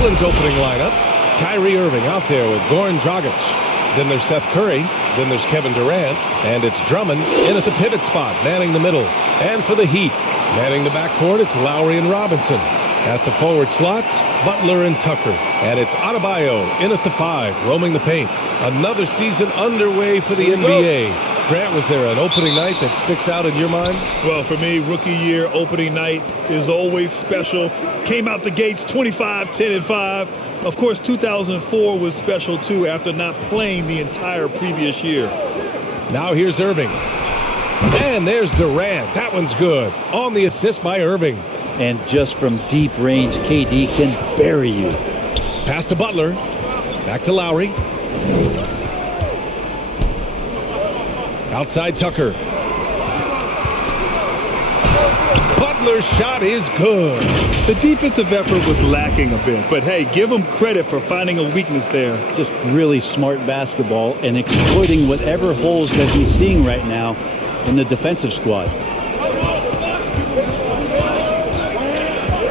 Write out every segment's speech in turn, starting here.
Brooklyn's opening lineup. Kyrie Irving out there with Goran Dragic. Then there's Seth Curry. Then there's Kevin Durant. And it's Drummond in at the pivot spot, manning the middle. And for the Heat, manning the backcourt, it's Lowry and Robinson. At the forward slots, Butler and Tucker. And it's Adebayo in at the 5, roaming the paint. Another season underway for the NBA. Grant, was there an opening night that sticks out in your mind? Well, for me, rookie year opening night is always special. Came out the gates 25, 10, and 5. Of course, 2004 was special, too, after not playing the entire previous year. Now here's Irving. And there's Durant. That one's good. On the assist by Irving. And just from deep range, KD can bury you. Pass to Butler. Back to Lowry. Outside Tucker. Butler's shot is good. The defensive effort was lacking a bit, but hey, give him credit for finding a weakness there. Just really smart basketball and exploiting whatever holes that he's seeing right now in the defensive squad.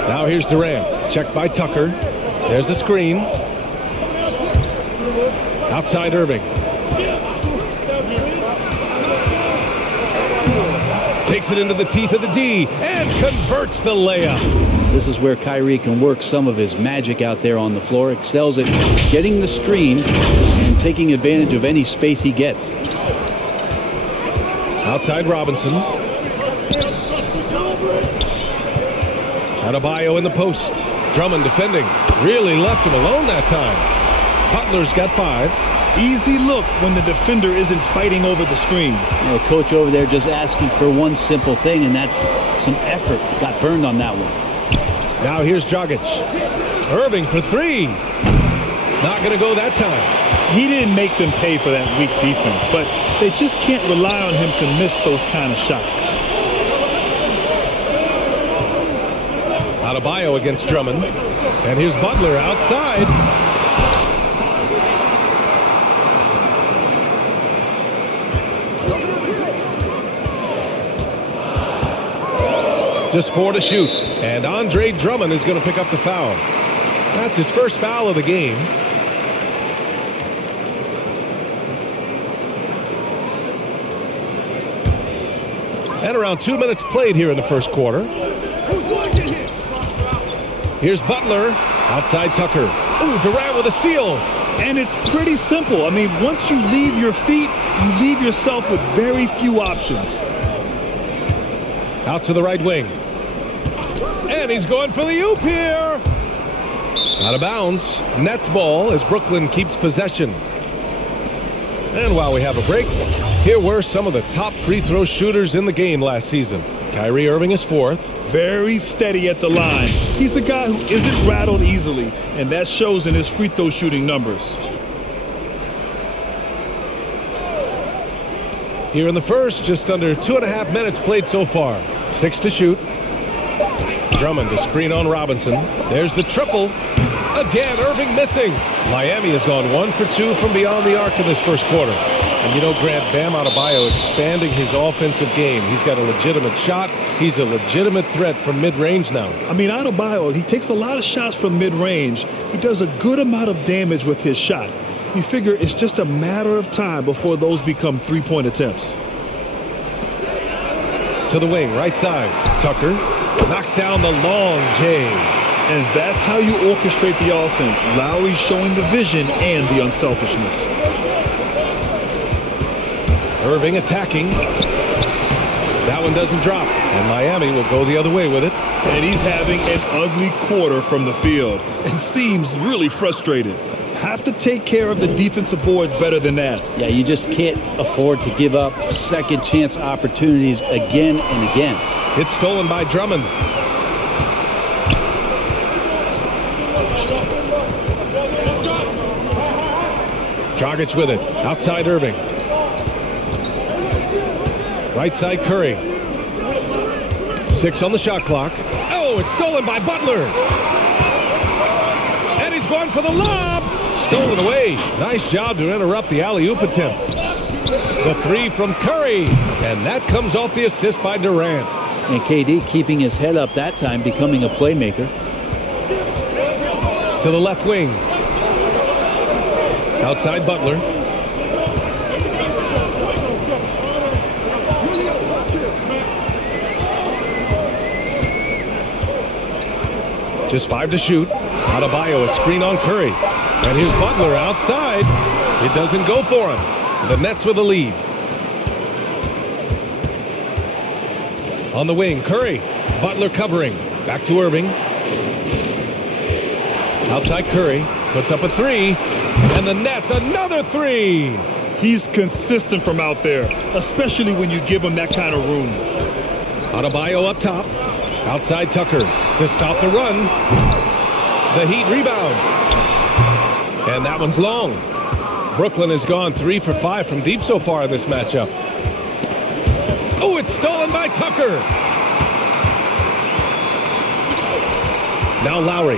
Now here's Durant. Checked by Tucker. There's a screen. Outside Irving. Takes it into the teeth of the D and converts the layup. This is where Kyrie can work some of his magic out there on the floor. Excels at getting the screen and taking advantage of any space he gets. Outside Robinson. Adebayo in the post. Drummond defending. Really left him alone that time. Butler's got 5. Easy look when the defender isn't fighting over the screen. You know, coach over there just asking for one simple thing, and that's some effort. Got burned on that one. Now here's Dragic. Irving for 3. Not going to go that time. He didn't make them pay for that weak defense, but they just can't rely on him to miss those kind of shots. Adebayo against Drummond. And here's Butler outside. Just 4 to shoot. And Andre Drummond is going to pick up the foul. That's his first foul of the game. And around 2 minutes played here in the first quarter. Here's Butler. Outside Tucker. Ooh, Durant with a steal. And it's pretty simple. I mean, once you leave your feet, you leave yourself with very few options. Out to the right wing. And he's going for the oop here. Out of bounds. Nets ball as Brooklyn keeps possession. And while we have a break, here were some of the top free throw shooters in the game last season. Kyrie Irving is 4th. Very steady at the line. He's a guy who isn't rattled easily, and that shows in his free throw shooting numbers. Here in the first, just under 2.5 minutes played so far. 6 to shoot. Drummond to screen on Robinson. There's the triple. Again, Irving missing. Miami has gone 1 for 2 from beyond the arc in this first quarter. And you know, Grant, Bam Adebayo expanding his offensive game. He's got a legitimate shot. He's a legitimate threat from mid-range now. I mean, Adebayo, he takes a lot of shots from mid-range. He does a good amount of damage with his shot. You figure it's just a matter of time before those become three-point attempts. To the wing, right side. Tucker knocks down the long J. And that's how you orchestrate the offense. Lowry showing the vision and the unselfishness. Irving attacking. That one doesn't drop. And Miami will go the other way with it. And he's having an ugly quarter from the field and seems really frustrated. Have to take care of the defensive boards better than that. Yeah, you just can't afford to give up second chance opportunities again and again. It's stolen by Drummond. Dragic with it. Outside Irving. Right side Curry. 6 on the shot clock. Oh, it's stolen by Butler. And he's going for the lob. Stolen away. Nice job to interrupt the alley-oop attempt. The 3 from Curry. And that comes off the assist by Durant. And KD keeping his head up that time, becoming a playmaker. to the left wing. Outside Butler. Just 5 to shoot. Adebayo, a screen on Curry. And here's Butler outside. It doesn't go for him. The Nets with a lead. On the wing, Curry. Butler covering. Back to Irving. Outside Curry. Puts up a 3. And the Nets, another 3. He's consistent from out there, especially when you give him that kind of room. Adebayo up top. Outside Tucker to stop the run. The Heat rebound. And that one's long. Brooklyn has gone 3 for 5 from deep so far in this matchup. Oh, it's stolen by Tucker. Now Lowry.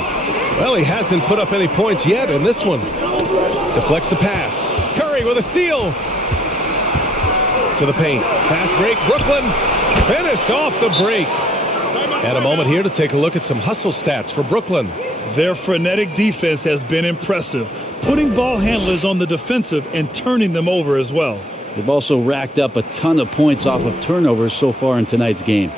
Well, he hasn't put up any points yet in this one. Deflects the pass. Curry with a steal. To the paint. Fast break. Brooklyn finished off the break. And a moment here to take a look at some hustle stats for Brooklyn. Their frenetic defense has been impressive, putting ball handlers on the defensive and turning them over as well. They've also racked up a ton of points off of turnovers so far in tonight's game.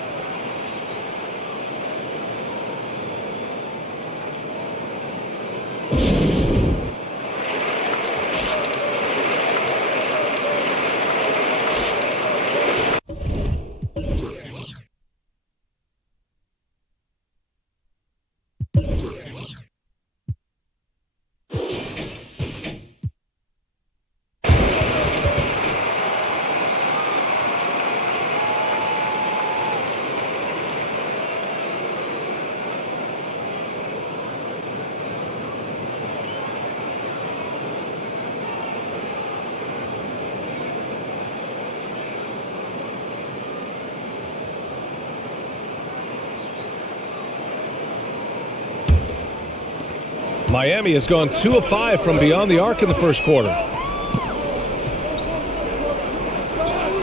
Miami has gone 2 of 5 from beyond the arc in the first quarter.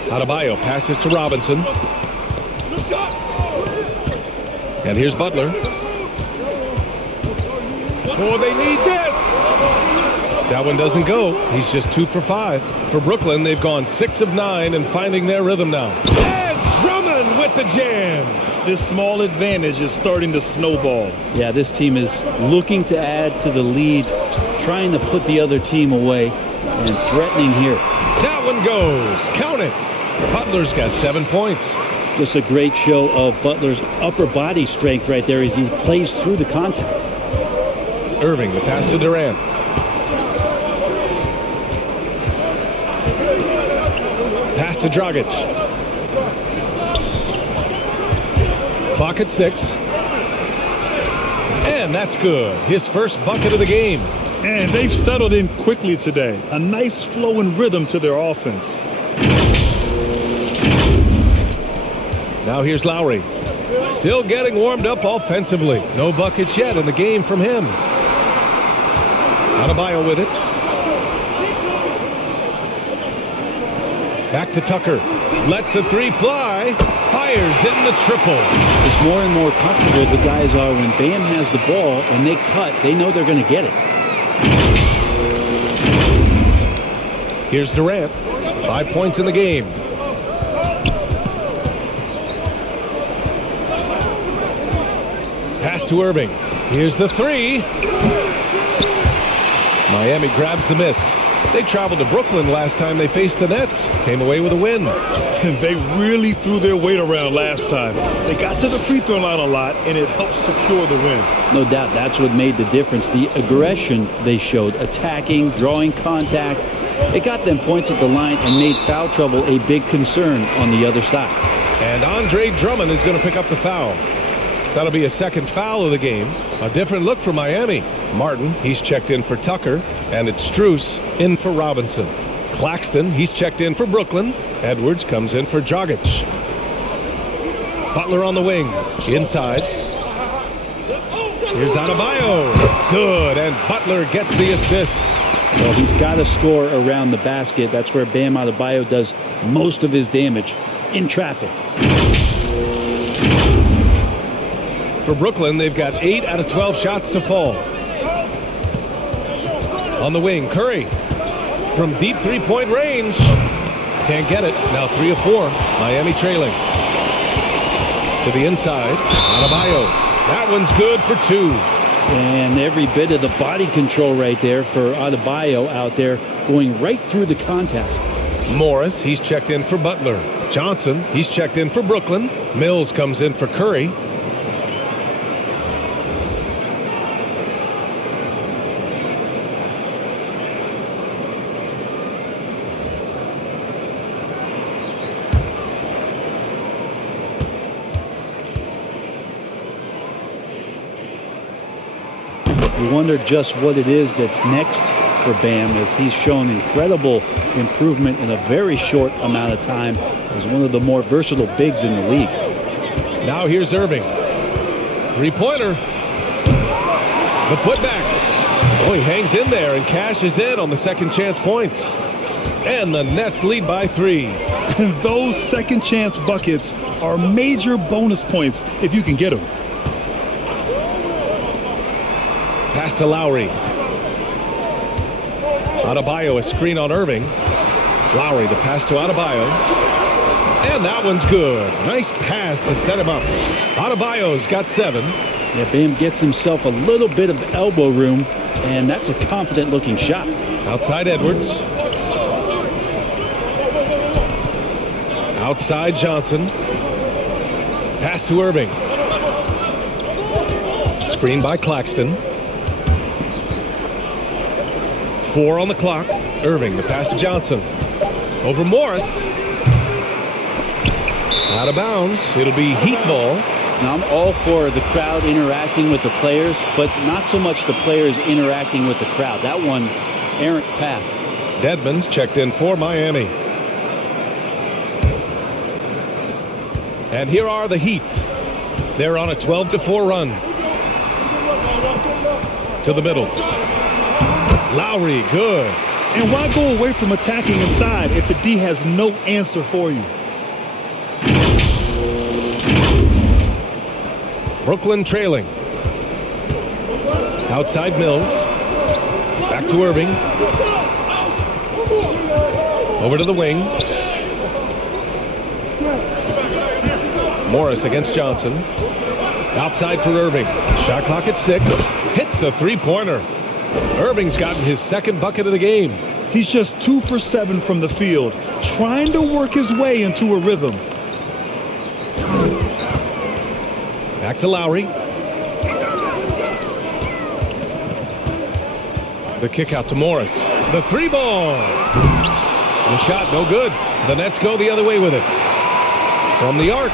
Adebayo passes to Robinson. And here's Butler. Oh, they need this! That one doesn't go. He's just 2 for 5. For Brooklyn, they've gone 6 of 9 and finding their rhythm now. And Drummond with the jam! This small advantage is starting to snowball. Yeah, this team is looking to add to the lead, trying to put the other team away, and threatening here. That one goes. Count it. Butler's got 7 points. Just a great show of Butler's upper body strength right there as he plays through the contact. Irving, the pass to Durant. Pass to Dragic. Clock at 6. And that's good. His first bucket of the game. And they've settled in quickly today. A nice flowing rhythm to their offense. Now here's Lowry. Still getting warmed up offensively. No buckets yet in the game from him. Adebayo with it. Back to Tucker. Lets the 3 fly. Fires in the triple. It's more and more comfortable the guys are when Bam has the ball and they cut. They know they're going to get it. Here's Durant. 5 points in the game. Pass to Irving. Here's the 3. Miami grabs the miss. They traveled to Brooklyn last time they faced the Nets. Came away with a win. And they really threw their weight around last time. They got to the free throw line a lot, and it helped secure the win. No doubt that's what made the difference. The aggression they showed, attacking, drawing contact. It got them points at the line and made foul trouble a big concern on the other side. And Andre Drummond is going to pick up the foul. That'll be a second foul of the game. A different look for Miami. Martin, he's checked in for Tucker. And it's Strus in for Robinson. Claxton, he's checked in for Brooklyn. Edwards comes in for Dragic. Butler on the wing. Inside. Here's Adebayo. Good, and Butler gets the assist. Well, he's got to score around the basket. That's where Bam Adebayo does most of his damage, in traffic. For Brooklyn, they've got 8 out of 12 shots to fall. On the wing, Curry. From deep three-point range. Can't get it. Now 3 of 4. Miami trailing. To the inside. Adebayo. That one's good for 2. And every bit of the body control right there for Adebayo out there, going right through the contact. Morris, he's checked in for Butler. Johnson, he's checked in for Brooklyn. Mills comes in for Curry. You wonder just what it is that's next for Bam, as he's shown incredible improvement in a very short amount of time as one of the more versatile bigs in the league. Now here's Irving. Three-pointer. The putback. Oh, he hangs in there and cashes in on the second chance points. And the Nets lead by 3. Those second chance buckets are major bonus points if you can get them. Pass to Lowry. Adebayo, a screen on Irving. Lowry, the pass to Adebayo. And that one's good. Nice pass to set him up. Adebayo's got 7. Yeah, Bam gets himself a little bit of elbow room, and that's a confident-looking shot. Outside Edwards. Outside Johnson. Pass to Irving. Screen by Claxton. 4 on the clock. Irving, the pass to Johnson. Over Morris. Out of bounds. It'll be Heat ball. Now, I'm all for the crowd interacting with the players, but not so much the players interacting with the crowd. That one, errant pass. Dedmon's checked in for Miami. And here are the Heat. They're on a 12-4 run. To the middle. Lowry, good. And why go away from attacking inside if the D has no answer for you? Brooklyn trailing. Outside Mills. Back to Irving. Over to the wing. Morris against Johnson. Outside for Irving. Shot clock at 6. Hits a three-pointer. Irving's gotten his second bucket of the game. He's just 2 for 7 from the field, trying to work his way into a rhythm. Back to Lowry. The kick out to Morris. The 3-ball. The shot no good. The Nets go the other way with it. From the arc.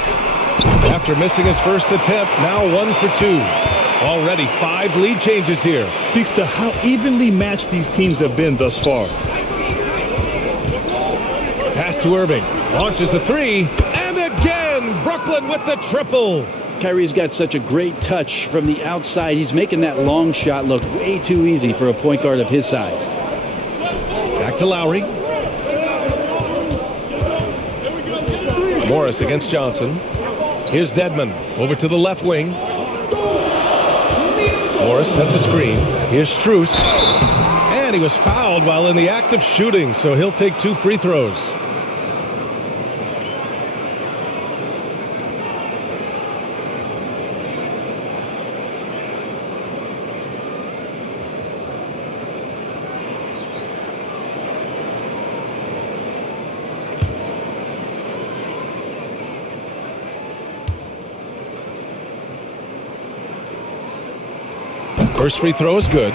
After missing his first attempt, now 1 for 2. Already 5 lead changes here. Speaks to how evenly matched these teams have been thus far. Pass to Irving. Launches a 3. And again, Brooklyn with the triple. Kyrie's got such a great touch from the outside. He's making that long shot look way too easy for a point guard of his size. Back to Lowry. Morris against Johnson. Here's Dedmon. Over to the left wing. Morris sets a screen. Here's Strus. And he was fouled while in the act of shooting, so he'll take 2 free throws. First free throw is good.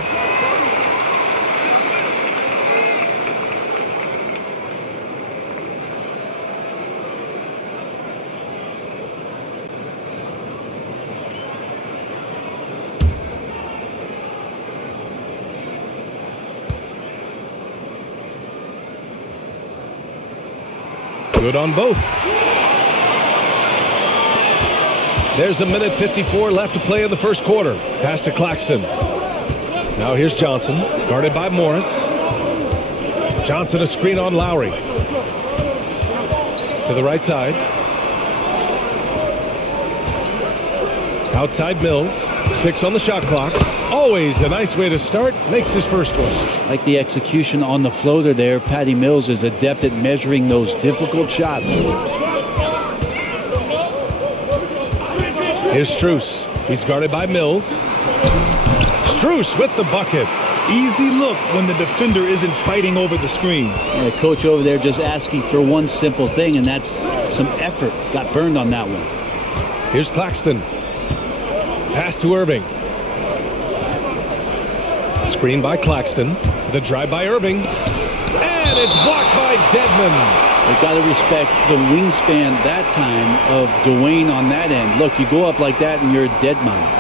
Good on both. There's a minute 54 left to play in the first quarter. Pass to Claxton. Now here's Johnson, guarded by Morris. Johnson a screen on Lowry. To the right side. Outside Mills. 6 on the shot clock. Oh, always a nice way to start. Makes his first one. Like the execution on the floater there, Patty Mills is adept at measuring those difficult shots. Here's Strus. He's guarded by Mills. Strus with the bucket. Easy look when the defender isn't fighting over the screen. And the coach over there just asking for one simple thing, and that's some effort. Got burned on that one. Here's Claxton. Pass to Irving. Screen by Claxton. The drive by Irving. And it's blocked by Dedmon. You've got to respect the wingspan that time of Dwayne on that end. Look, you go up like that and you're a dead man.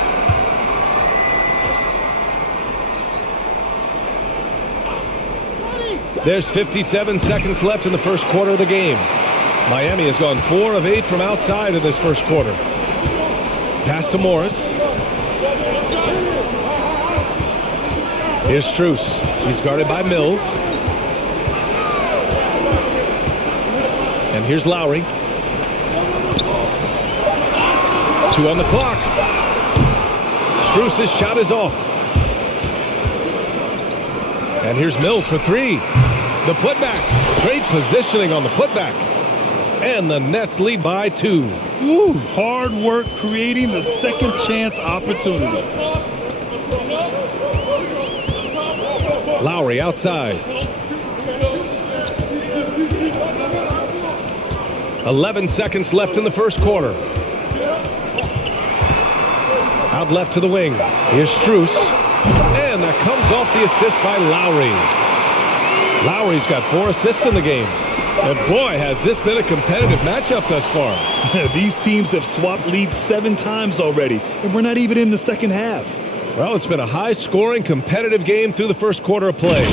There's 57 seconds left in the first quarter of the game. Miami has gone 4 of 8 from outside in this first quarter. Pass to Morris. Here's Strus. He's guarded by Mills. And here's Lowry. 2 on the clock. Strus' shot is off. And here's Mills for 3. The putback. Great positioning on the putback. And the Nets lead by 2. Woo, hard work creating the second chance opportunity. Lowry outside. 11 seconds left in the first quarter. Out left to the wing. Here's Strus. And that comes off the assist by Lowry. Lowry's got 4 assists in the game. And boy, has this been a competitive matchup thus far. These teams have swapped leads 7 times already, and we're not even in the second half. Well, it's been a high-scoring, competitive game through the first quarter of play.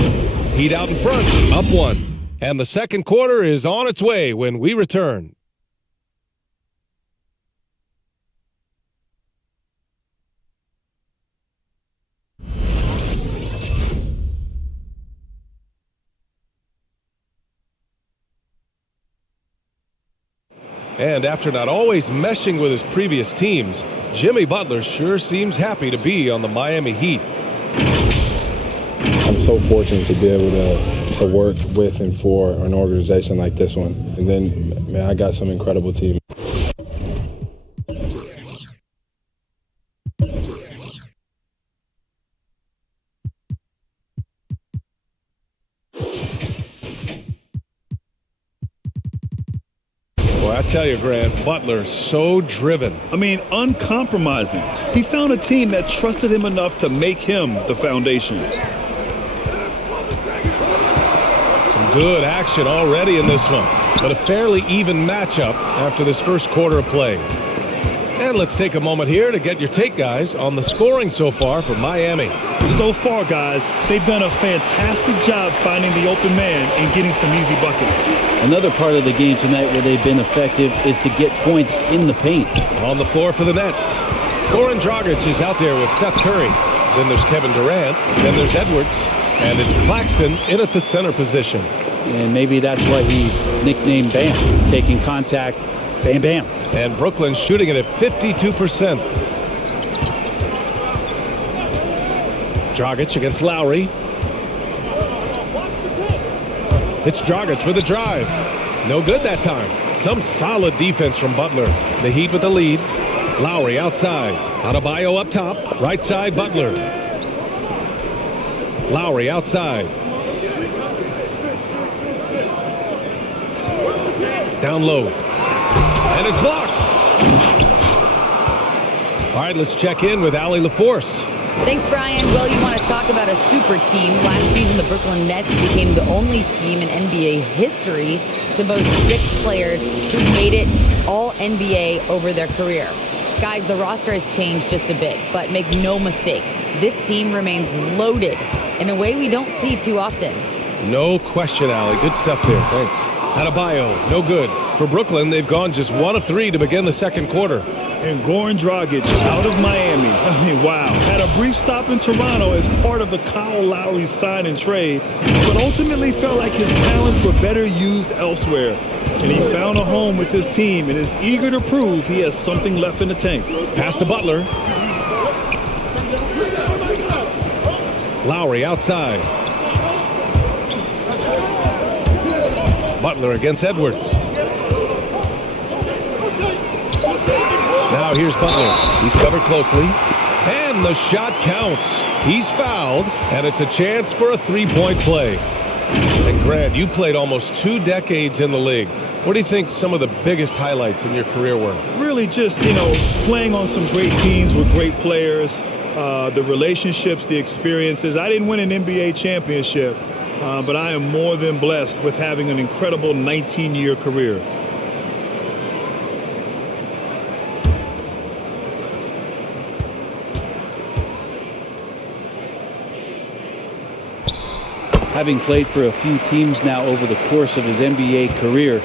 Heat out in front, up 1. And the second quarter is on its way when we return. And after not always meshing with his previous teams, Jimmy Butler sure seems happy to be on the Miami Heat. I'm so fortunate to be able to work with and for an organization like this one. And then, man, I got some incredible team. I tell you, Grant, Butler's so driven. I mean, uncompromising. He found a team that trusted him enough to make him the foundation. Some good action already in this one, but a fairly even matchup after this first quarter of play. And let's take a moment here to get your take, guys, on the scoring so far for Miami. So far, guys, they've done a fantastic job finding the open man and getting some easy buckets. Another part of the game tonight where they've been effective is to get points in the paint. On the floor for the Nets, Goran Dragic is out there with Seth Curry. Then there's Kevin Durant. Then there's Edwards. And it's Claxton in at the center position. And maybe that's why he's nicknamed Bam. Taking contact, bam, bam. And Brooklyn's shooting it at 52%. Dragic against Lowry. It's Dragic with a drive. No good that time. Some solid defense from Butler. The Heat with the lead. Lowry outside. Adebayo up top. Right side, Butler. Lowry outside. Down low. And it's blocked. All right, let's check in with Allie LaForce. Thanks, Brian. Well, you want to talk about a super team. Last season, the Brooklyn Nets became the only team in NBA history to boast 6 players who made it all NBA over their career. Guys, the roster has changed just a bit, but make no mistake, this team remains loaded in a way we don't see too often. No question, Allie. Good stuff there. Thanks. Adebayo, no good. For Brooklyn, they've gone just 1 of 3 to begin the second quarter. And Goran Dragic out of Miami. I mean, wow. Had a brief stop in Toronto as part of the Kyle Lowry sign and trade, but ultimately felt like his talents were better used elsewhere. And he found a home with his team and is eager to prove he has something left in the tank. Pass to Butler. Lowry outside. Butler against Edwards. Now here's Butler. He's covered closely. And the shot counts. He's fouled, and it's a chance for a three-point play. And Grant, you played almost 2 decades in the league. What do you think some of the biggest highlights in your career were? Really just, playing on some great teams with great players, the relationships, the experiences. I didn't win an NBA championship, but I am more than blessed with having an incredible 19-year career. Having played for a few teams now over the course of his NBA career,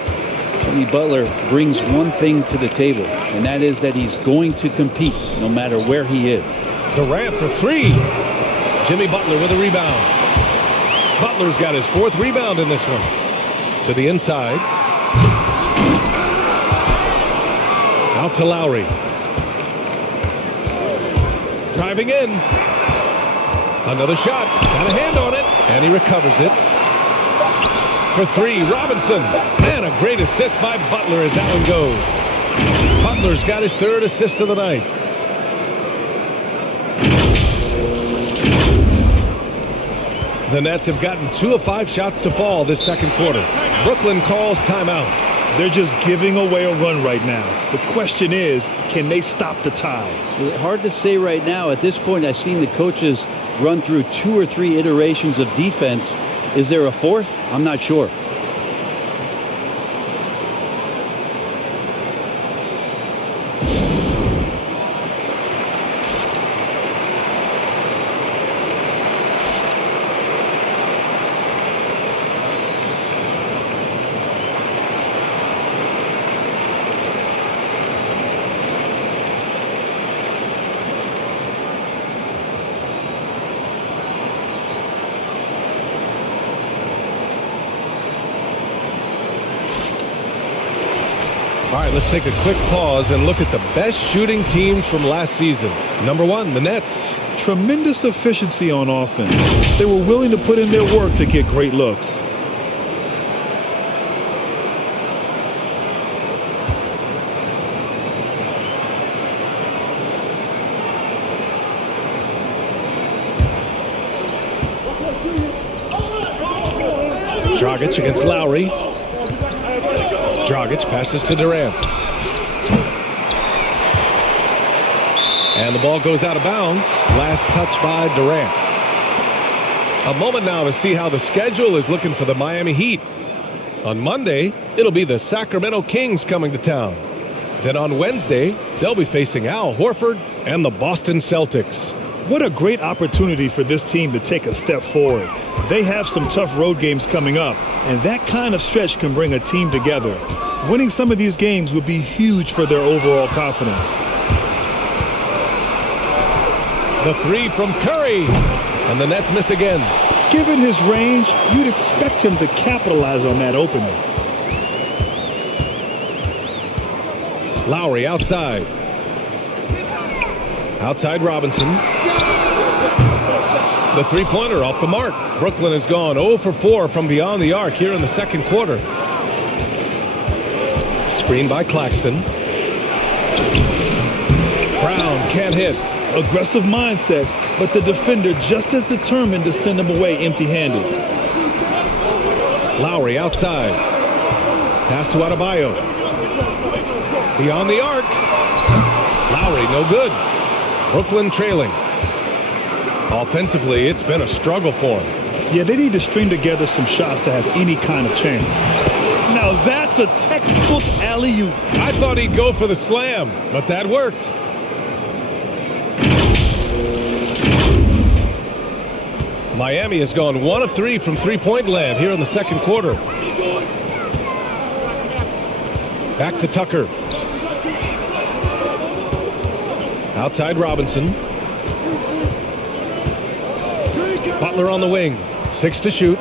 Jimmy Butler brings one thing to the table, and that is that he's going to compete no matter where he is. Durant for 3. Jimmy Butler with a rebound. Butler's got his 4th rebound in this one. To the inside. Out to Lowry. Driving in. Another shot. Got a hand on it. And he recovers it. For 3, Robinson. And a great assist by Butler as that one goes. Butler's got his 3rd assist of the night. The Nets have gotten 2 of 5 shots to fall this second quarter. Brooklyn calls timeout. They're just giving away a run right now. The question is, can they stop the tide? Hard to say right now. At this point, I've seen the coaches run through 2 or 3 iterations of defense. Is there a 4th? I'm not sure. All right, let's take a quick pause and look at the best shooting teams from last season. Number 1, the Nets. Tremendous efficiency on offense. They were willing to put in their work to get great looks. Dragic against Lowry. Dragic passes to Durant. And the ball goes out of bounds. Last touch by Durant. A moment now to see how the schedule is looking for the Miami Heat. On Monday, it'll be the Sacramento Kings coming to town. Then on Wednesday, they'll be facing Al Horford and the Boston Celtics. What a great opportunity for this team to take a step forward. They have some tough road games coming up, and that kind of stretch can bring a team together. Winning some of these games would be huge for their overall confidence. The 3 from Curry, and the Nets miss again. Given his range, you'd expect him to capitalize on that opening. Lowry outside. Outside Robinson. The three-pointer off the mark. Brooklyn has gone 0 for 4 from beyond the arc here in the second quarter. Screen by Claxton. Brown can't hit. Aggressive mindset, but the defender just as determined to send him away empty-handed. Lowry outside. Pass to Adebayo. Beyond the arc. Lowry no good. Brooklyn trailing. Offensively, it's been a struggle for him. Yeah, they need to string together some shots to have any kind of chance. Now that's a textbook alley-oop. I thought he'd go for the slam, but that worked. Miami has gone 1 of 3 from three-point land here in the second quarter. Back to Tucker. Outside Robinson. Butler on the wing. 6 to shoot.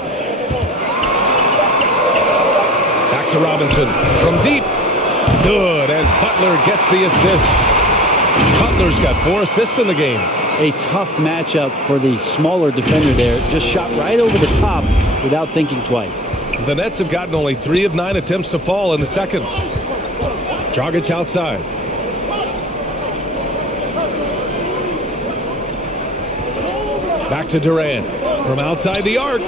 Back to Robinson. From deep. Good. And Butler gets the assist. Butler's got 4 assists in the game. A tough matchup for the smaller defender there. Just shot right over the top without thinking twice. The Nets have gotten only 3 of 9 attempts to fall in the second. Dragic outside. Back to Durant. From outside the arc.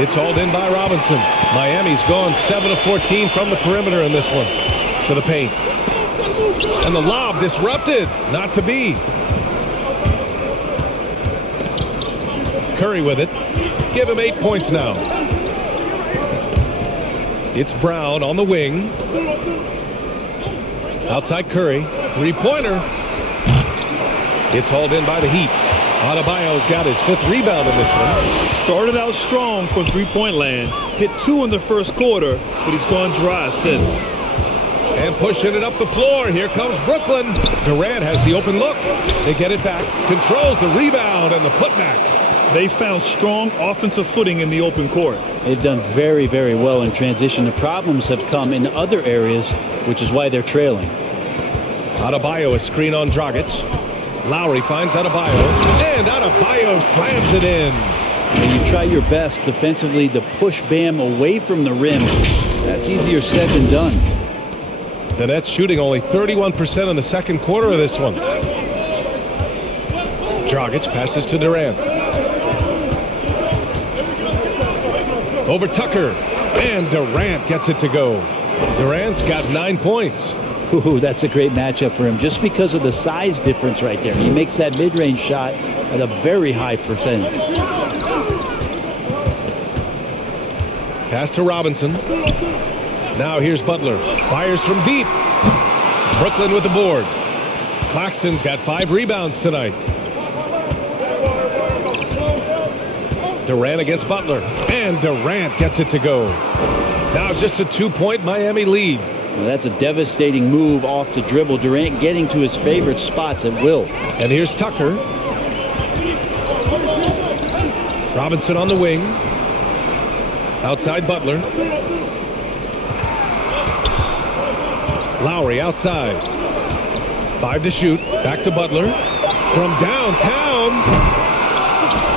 It's hauled in by Robinson. Miami's gone 7 of 14 from the perimeter in this one. To the paint. And the lob disrupted. Not to be. Curry with it. Give him 8 points now. It's Brown on the wing. Outside Curry. Three-pointer. It's hauled in by the Heat. Adebayo's got his 5th rebound in this one. Started out strong from three-point land. Hit 2 in the first quarter, but he's gone dry since. And pushing it up the floor. Here comes Brooklyn. Durant has the open look. They get it back. Controls the rebound and the putback. They found strong offensive footing in the open court. They've done very, very well in transition. The problems have come in other areas, which is why they're trailing. Adebayo, a screen on Dragic. Lowry finds Adebayo. And Adebayo slams it in. And you try your best defensively to push Bam away from the rim. That's easier said than done. The Nets shooting only 31% in the second quarter of this one. Dragic passes to Durant. Over Tucker. And Durant gets it to go. Durant's got 9 points. Ooh, that's a great matchup for him just because of the size difference right there. He makes that mid-range shot at a very high percentage. Pass to Robinson. Now here's Butler. Fires from deep. Brooklyn with the board. Claxton's got 5 rebounds tonight. Durant against Butler. And Durant gets it to go. Now just a 2-point Miami lead. Well, that's a devastating move off the dribble. Durant getting to his favorite spots at will. And here's Tucker. Robinson on the wing. Outside Butler. Lowry outside. 5 to shoot. Back to Butler. From downtown.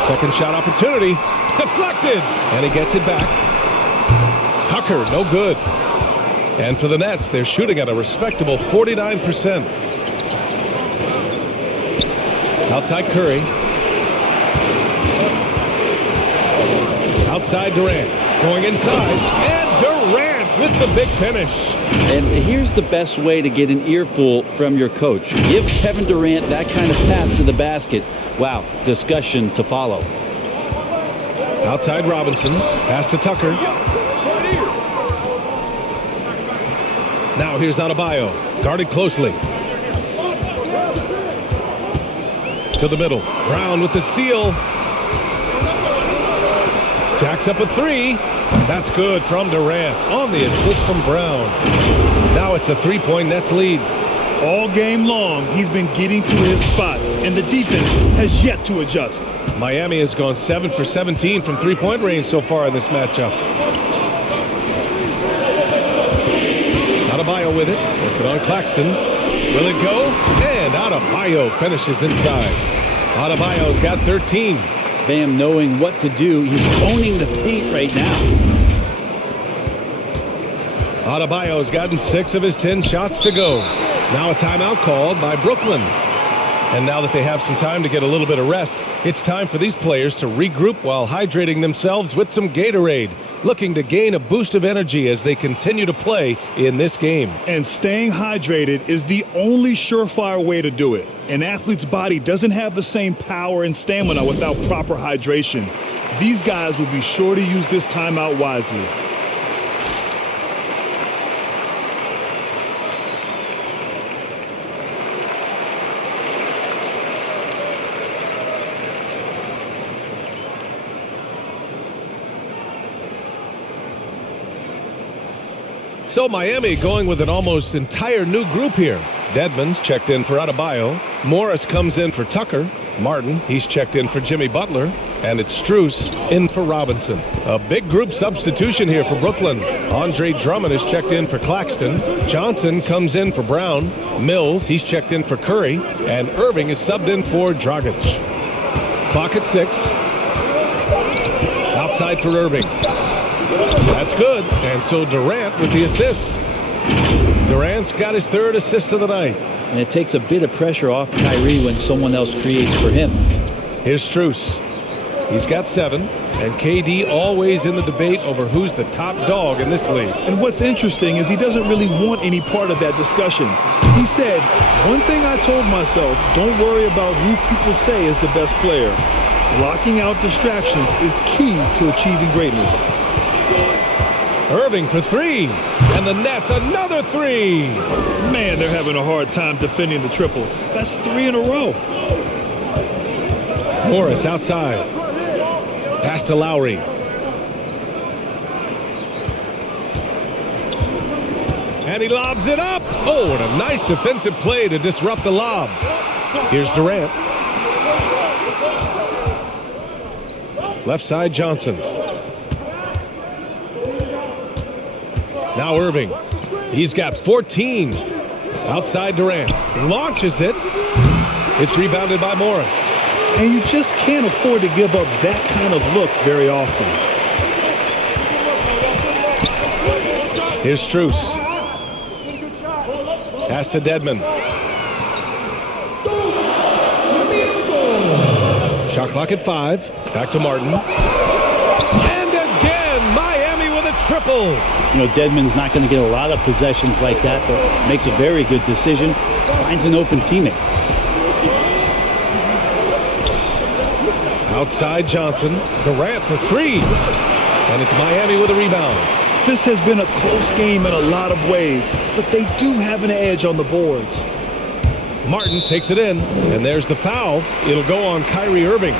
Second shot opportunity. Deflected. And he gets it back. Tucker, no good. And for the Nets, they're shooting at a respectable 49%. Outside Curry. Outside Durant. Going inside. And Durant with the big finish. And here's the best way to get an earful from your coach. Give Kevin Durant that kind of pass to the basket. Wow, discussion to follow. Outside Robinson. Pass to Tucker. Now here's Adebayo. Guarded closely. To the middle. Brown with the steal. Jacks up a 3. That's good from Durant on the assist from Brown. Now it's a 3-point Nets lead. All game long, he's been getting to his spots, and the defense has yet to adjust. Miami has gone 7 for 17 from 3-point range so far in this matchup. Adebayo with it. Working on Claxton. Will it go? And Adebayo finishes inside. Adebayo's got 13. Bam knowing what to do. He's owning the paint right now. Adebayo's gotten 6 of his 10 shots to go. Now a timeout called by Brooklyn. And now that they have some time to get a little bit of rest, it's time for these players to regroup while hydrating themselves with some Gatorade, looking to gain a boost of energy as they continue to play in this game. And staying hydrated is the only surefire way to do it. An athlete's body doesn't have the same power and stamina without proper hydration. These guys will be sure to use this timeout wisely. So Miami going with an almost entire new group here. Dedmon's checked in for Adebayo. Morris comes in for Tucker. Martin, he's checked in for Jimmy Butler. and it's Strus in for Robinson. A big group substitution here for Brooklyn. Andre Drummond is checked in for Claxton. Johnson comes in for Brown. Mills, he's checked in for Curry. And Irving is subbed in for Dragic. Clock at 6. Outside for Irving. That's good. And so Durant with the assist. Durant's got his 3rd assist of the night. And it takes a bit of pressure off Kyrie when someone else creates for him. Here's Strus. He's got 7. And KD always in the debate over who's the top dog in this league. And what's interesting is he doesn't really want any part of that discussion. He said, one thing I told myself, don't worry about who people say is the best player. Blocking out distractions is key to achieving greatness. Irving for 3. And the Nets, another 3. Man, they're having a hard time defending the triple. That's 3 in a row. Morris outside. Pass to Lowry. And he lobs it up. Oh, and a nice defensive play to disrupt the lob. Here's Durant. Left side, Johnson. Now Irving. He's got 14. Outside Durant. Launches it. It's rebounded by Morris. And you just can't afford to give up that kind of look very often. Here's Strus. Pass to Dedmon. Shot clock at 5. Back to Martin. And again, Miami with a triple. You know, Dedmon's not going to get a lot of possessions like that, but makes a very good decision. Finds an open teammate. Outside Johnson. Durant for 3. And it's Miami with a rebound. This has been a close game in a lot of ways, but they do have an edge on the boards. Martin takes it in, and there's the foul. It'll go on Kyrie Irving.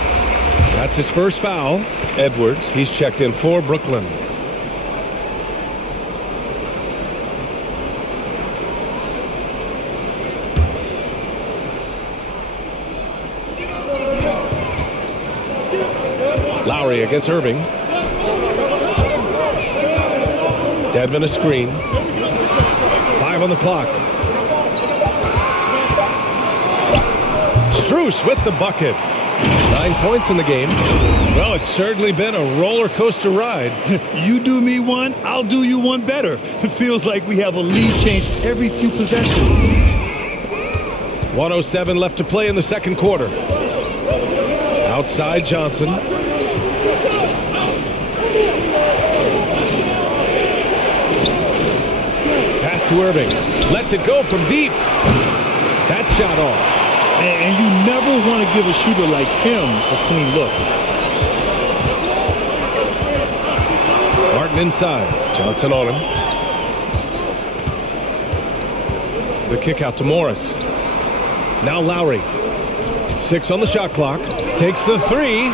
That's his first foul. Edwards, he's checked in for Brooklyn. Lowry against Irving. Dedmon a screen. 5 on the clock. Strus with the bucket. 9 points in the game. Well, it's certainly been a roller coaster ride. You do me one, I'll do you one better. It feels like we have a lead change every few possessions. 1:07 left to play in the second quarter. Outside Johnson. Pass to Irving. Lets it go from deep. That shot off. And you never want to give a shooter like him a clean look. Martin inside. Johnson on him. The kick out to Morris. Now Lowry. 6 on the shot clock. Takes the 3.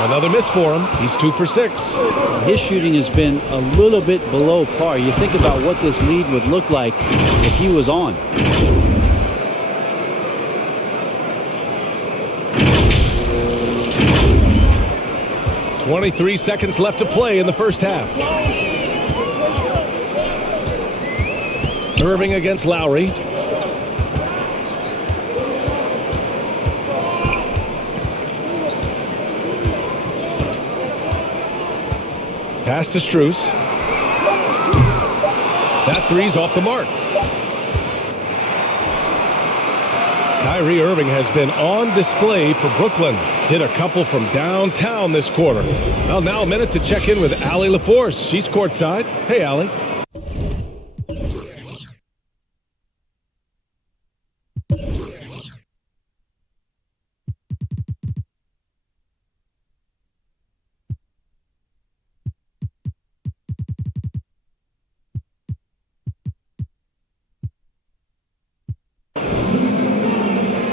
Another miss for him. He's 2 for 6. His shooting has been a little bit below par. You think about what this lead would look like if he was on. 23 seconds left to play in the first half. Irving against Lowry. Pass to Strus. That three's off the mark. Kyrie Irving has been on display for Brooklyn. Hit a couple from downtown this quarter. Well, now a minute to check in with Allie LaForce. She's courtside. Hey, Allie.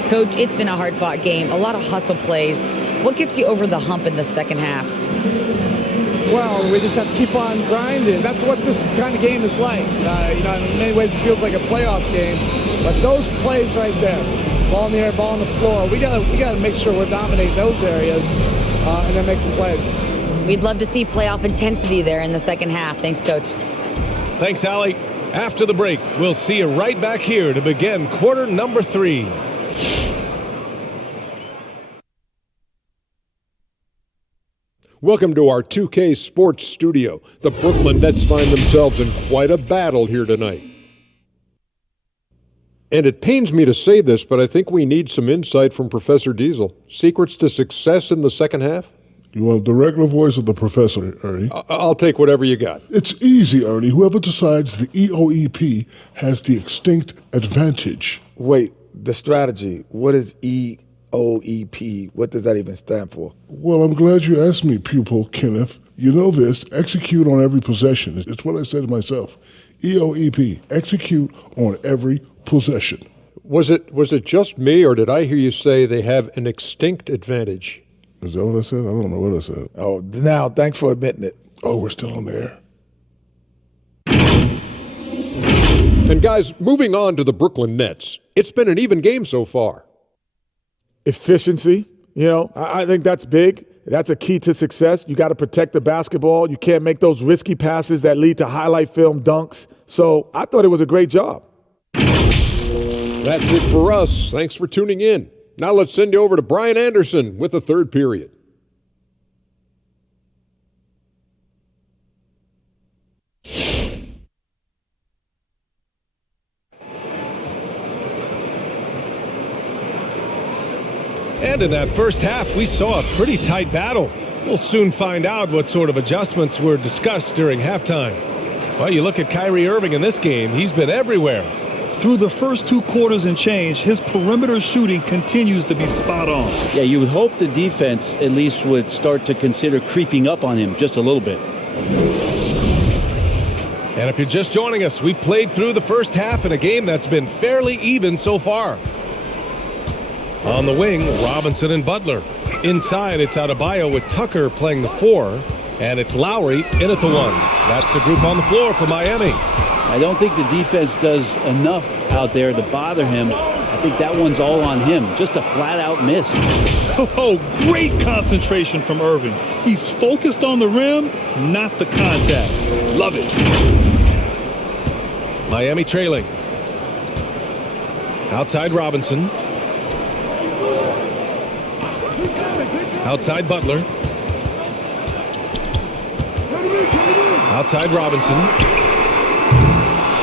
Coach, it's been a hard-fought game, a lot of hustle plays. What gets you over the hump in the second half? Well, we just have to keep on grinding. That's what this kind of game is like. In many ways it feels like a playoff game. But those plays right there, ball in the air, ball on the floor, we gotta make sure we're dominating those areas. and then make some plays. We'd love to see playoff intensity there in the second half. Thanks, Coach. Thanks, Allie. After the break, we'll see you right back here to begin quarter number 3. Welcome to our 2K Sports Studio. The Brooklyn Nets find themselves in quite a battle here tonight. And it pains me to say this, but I think we need some insight from Professor Diesel. Secrets to success in the second half? You want the regular voice of the professor, Ernie? I'll take whatever you got. It's easy, Ernie. Whoever decides the EOEP has the extinct advantage. Wait, the strategy. What is EOEP? What does that even stand for? Well, I'm glad you asked me, pupil Kenneth. You know this, execute on every possession. It's what I said to myself. EOEP, execute on every possession. Was it just me, or did I hear you say they have an extinct advantage? Is that what I said? I don't know what I said. Oh, now, thanks for admitting it. Oh, we're still on the air. And guys, moving on to the Brooklyn Nets. It's been an even game so far. Efficiency, I think that's big. That's a key to success. You got to protect the basketball. You can't make those risky passes that lead to highlight film dunks. So I thought it was a great job. That's it for us. Thanks for tuning in. Now let's send you over to Brian Anderson with the third period. And in that first half, we saw a pretty tight battle. We'll soon find out what sort of adjustments were discussed during halftime. Well, you look at Kyrie Irving in this game, he's been everywhere. Through the first 2 quarters and change, his perimeter shooting continues to be spot on. Yeah, you would hope the defense at least would start to consider creeping up on him just a little bit. And if you're just joining us, we've played through the first half in a game that's been fairly even so far. On the wing, Robinson and Butler. Inside, it's Adebayo with Tucker playing the 4, and it's Lowry in at the 1. That's the group on the floor for Miami. I don't think the defense does enough out there to bother him. I think that one's all on him. Just a flat-out miss. Oh, great concentration from Irving. He's focused on the rim, not the contact. Love it. Miami trailing. Outside Robinson. Outside Butler. Outside Robinson.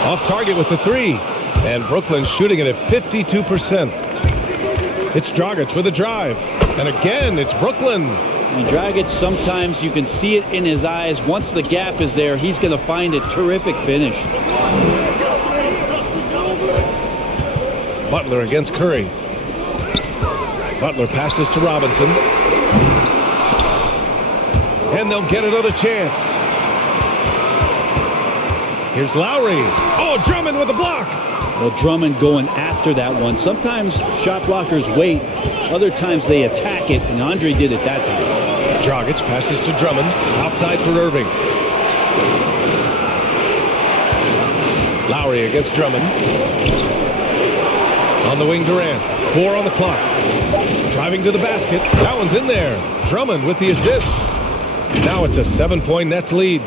Off target with the 3. And Brooklyn shooting it at 52%. It's Dragic with a drive. And again, it's Brooklyn. And Dragic, sometimes you can see it in his eyes. Once the gap is there, he's going to find a terrific finish. Butler against Curry. Butler passes to Robinson. And they'll get another chance. Here's Lowry. Oh, Drummond with a block. Well, Drummond going after that one. Sometimes shot blockers wait. Other times they attack it, and Andre did it that time. Dragic passes to Drummond. Outside for Irving. Lowry against Drummond. On the wing, Durant. 4 on the clock. Driving to the basket. That one's in there. Drummond with the assist. Now it's a 7-point Nets lead.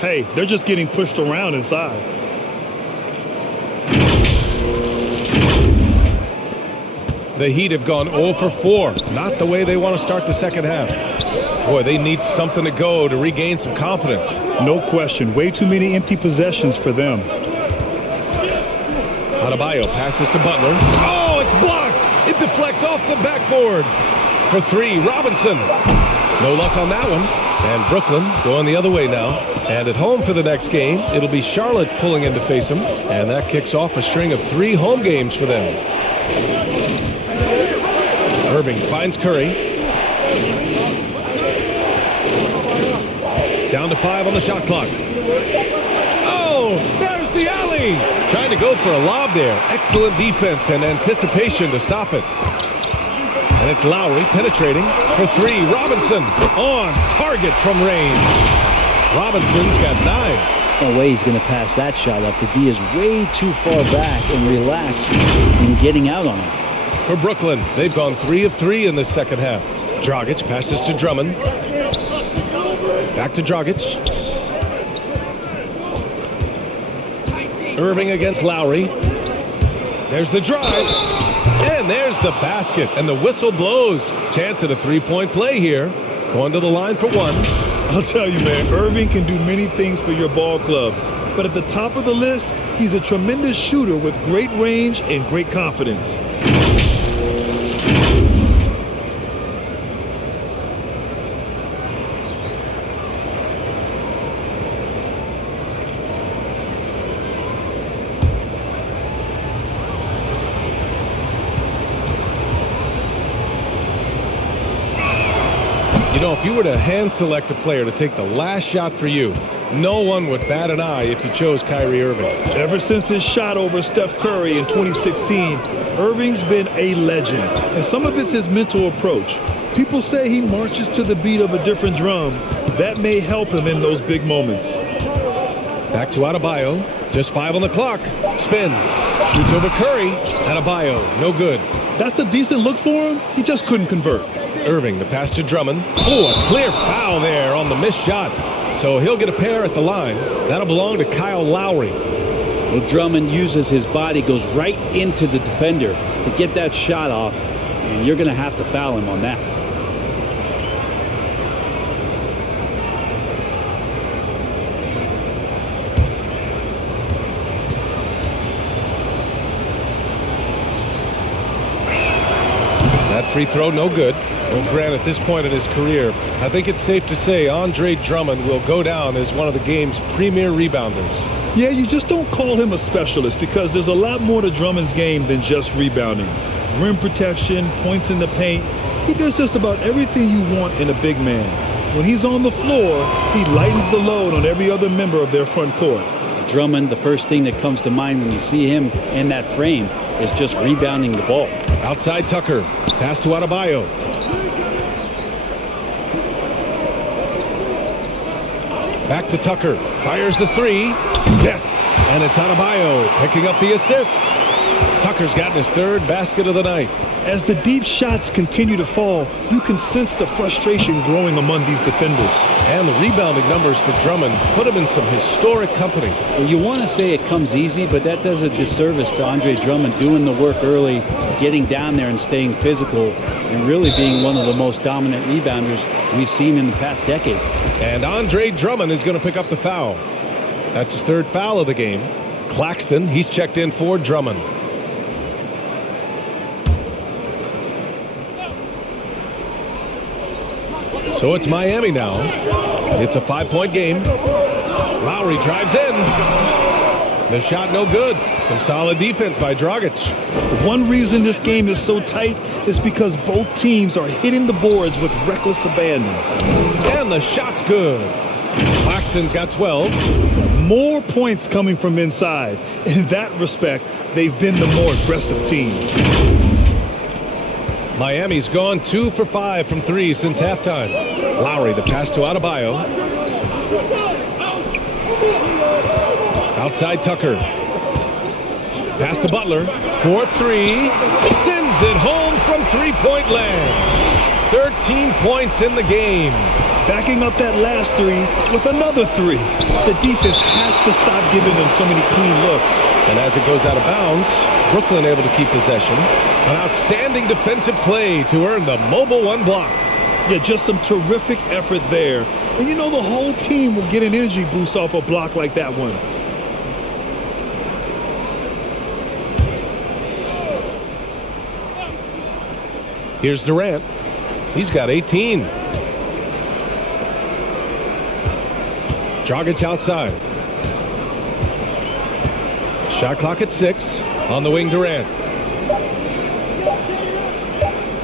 Hey, they're just getting pushed around inside. The Heat have gone 0 for 4. Not the way they want to start the second half. Boy, they need something to go to regain some confidence. No question. Way too many empty possessions for them. Adebayo passes to Butler. Oh, it's blocked. It deflects off the backboard. For 3, Robinson. No luck on that one. And Brooklyn going the other way now. And at home for the next game, it'll be Charlotte pulling in to face them. And that kicks off a string of 3 home games for them. Irving finds Curry. Down to 5 on the shot clock. Oh, there's the alley. Trying to go for a lob there. Excellent defense and anticipation to stop it. And it's Lowry penetrating for 3. Robinson on target from range. Robinson's got 9. No way he's going to pass that shot up. The D is way too far back and relaxed in getting out on it. For Brooklyn, they've gone 3 of 3 in this second half. Dragic passes to Drummond. Back to Dragic. Irving against Lowry. There's the drive. And there's the basket. And the whistle blows. Chance at a three-point play here. Going to the line for one. I'll tell you, man, Irving can do many things for your ball club. But at the top of the list, he's a tremendous shooter with great range and great confidence. You know, if you were to hand select a player to take the last shot for you, no one would bat an eye if you chose Kyrie Irving. Ever since his shot over Steph Curry in 2016, Irving's been a legend. And some of it's his mental approach. People say he marches to the beat of a different drum. That may help him in those big moments. Back to Adebayo. Just 5 on the clock. Spins. Shoots over Curry. Adebayo, no good. That's a decent look for him. He just couldn't convert. Irving, the pass to Drummond. Oh, a clear foul there on the missed shot. So he'll get a pair at the line. That'll belong to Kyle Lowry. Well, Drummond uses his body, goes right into the defender to get that shot off, and you're going to have to foul him on that. That free throw, no good. Well, Grant, at this point in his career, I think it's safe to say Andre Drummond will go down as one of the game's premier rebounders. Yeah, you just don't call him a specialist because there's a lot more to Drummond's game than just rebounding. Rim protection, points in the paint. He does just about everything you want in a big man. When he's on the floor, he lightens the load on every other member of their front court. Drummond, the first thing that comes to mind when you see him in that frame is just rebounding the ball. Outside Tucker. Pass to Adebayo. Back to Tucker. Fires the three. Yes. And it's Adebayo picking up the assist. Tucker's gotten his third basket of the night. As the deep shots continue to fall, you can sense the frustration growing among these defenders. And the rebounding numbers for Drummond put him in some historic company. Well, you want to say it comes easy, but that does a disservice to Andre Drummond doing the work early, getting down there and staying physical, and really being one of the most dominant rebounders we've seen in the past decade. And Andre Drummond is going to pick up the foul. That's his third foul of the game. Claxton, he's checked in for Drummond. So it's Miami now. It's a 5-point game. Lowry drives in. The shot no good. Some solid defense by Dragic. One reason this game is so tight is because both teams are hitting the boards with reckless abandon. And the shot's good. Claxton's got 12. More points coming from inside. In that respect, they've been the more aggressive team. Miami's gone 2 for 5 from 3 since halftime. Lowry, the pass to Adebayo. Outside Tucker. Pass to Butler. 4-3. Sends it home from three-point land. 13 points in the game. Backing up that last three with another three. The defense has to stop giving them so many clean looks. And as it goes out of bounds, Brooklyn able to keep possession. An outstanding defensive play to earn the mobile one block. Yeah, just some terrific effort there. And you know the whole team will get an energy boost off a block like that one. Here's Durant. He's got 18. Dragic outside. Shot clock at 6. On the wing, Durant.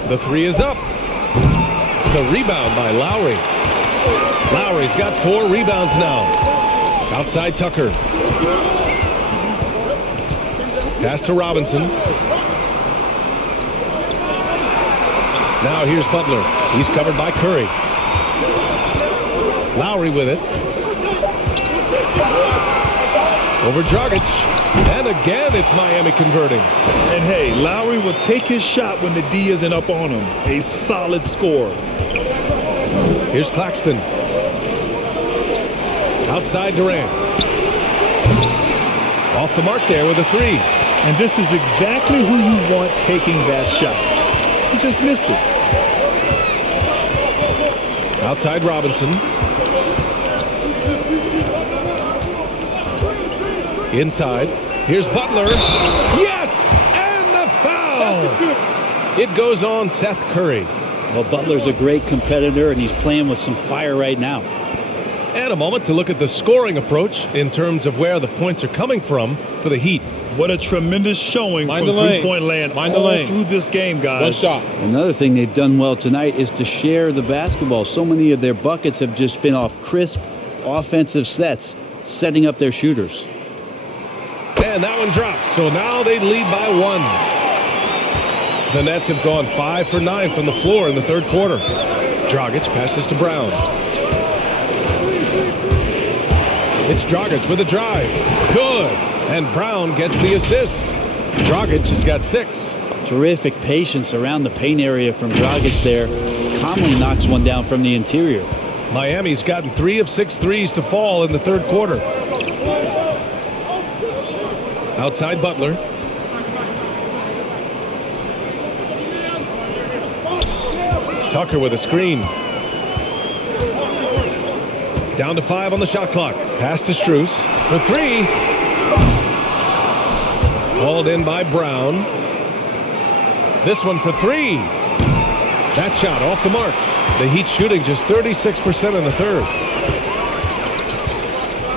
The three is up. The rebound by Lowry. Lowry's got 4 rebounds now. Outside Tucker. Pass to Robinson. Now here's Butler. He's covered by Curry. Lowry with it. Over Dragic. And again, it's Miami converting. And hey, Lowry will take his shot when the D isn't up on him. A solid score. Here's Claxton. Outside Durant. Off the mark there with a three. And this is exactly who you want taking that shot. He just missed it. Outside Robinson. Inside. Here's Butler. Yes! And the foul! It goes on Seth Curry. Well, Butler's a great competitor, and he's playing with some fire right now. And a moment to look at the scoring approach in terms of where the points are coming from for the Heat. What a tremendous showing from three-point land all through this game, guys. One shot. Another thing they've done well tonight is to share the basketball. So many of their buckets have just been off crisp offensive sets, setting up their shooters. And that one drops, so now they lead by one. The Nets have gone 5 for 9 from the floor in the third quarter. Dragic passes to Brown. It's Dragic with a drive. Good. And Brown gets the assist. Dragic has got 6. Terrific patience around the paint area from Dragic there. Calmly knocks one down from the interior. Miami's gotten 3 of 6 threes to fall in the third quarter. Outside Butler. Tucker with a screen. Down to 5 on the shot clock. Pass to Strus for 3. Hauled in by Brown. This one for 3. That shot off the mark. The Heat shooting just 36% in the third.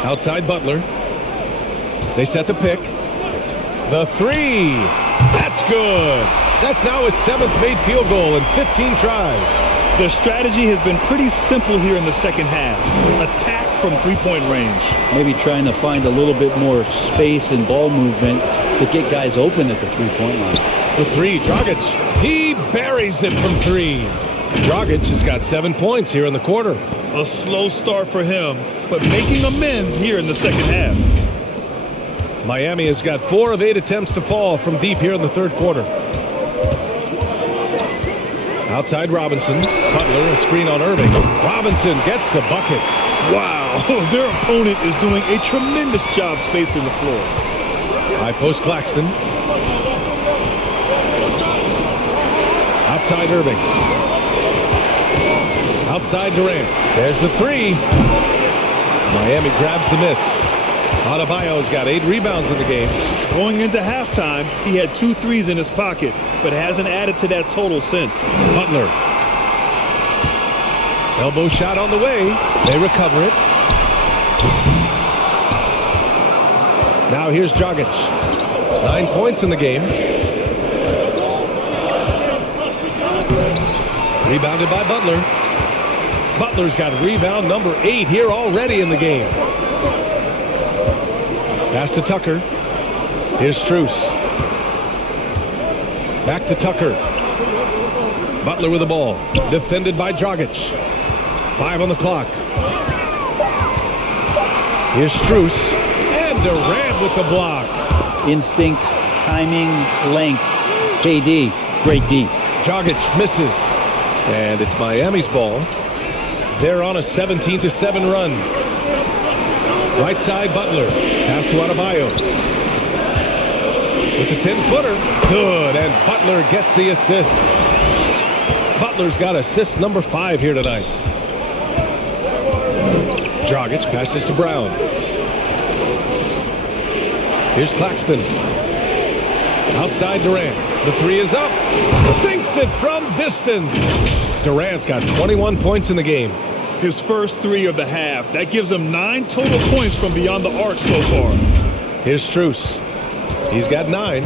Outside Butler. They set the pick. The 3. That's good. That's now his 7th made field goal in 15 tries. Their strategy has been pretty simple here in the second half. Attack from three-point range. Maybe trying to find a little bit more space and ball movement to get guys open at the three-point line. The 3, Dragic. He buries it from 3. Dragic has got 7 points here in the quarter. A slow start for him, but making amends here in the second half. Miami has got 4 of 8 attempts to fall from deep here in the third quarter. Outside Robinson. Butler, a screen on Irving. Robinson gets the bucket. Wow, their opponent is doing a tremendous job spacing the floor. High post Claxton. Outside Irving. Outside Durant. There's the 3. Miami grabs the miss. Adebayo's got 8 rebounds in the game. Going into halftime, he had 2 threes in his pocket, but hasn't added to that total since. Butler. Elbow shot on the way. They recover it. Now here's Dragic. 9 points in the game. Rebounded by Butler. Butler's got rebound number 8 here already in the game. Pass to Tucker. Here's Strus. Back to Tucker. Butler with the ball. Defended by Dragic. 5 on the clock. Here's Strus. And Durant with the block. Instinct, timing, length. KD, great D. Dragic misses. And it's Miami's ball. They're on a 17-7 run. Right side, Butler. Pass to Adebayo. With the 10-footer. Good. And Butler gets the assist. Butler's got assist number 5 here tonight. Dragic passes to Brown. Here's Claxton. Outside Durant. The 3 is up. Sinks it from distance. Durant's got 21 points in the game. His first 3 of the half. That gives him 9 total points from beyond the arc so far. Here's Strus. He's got 9.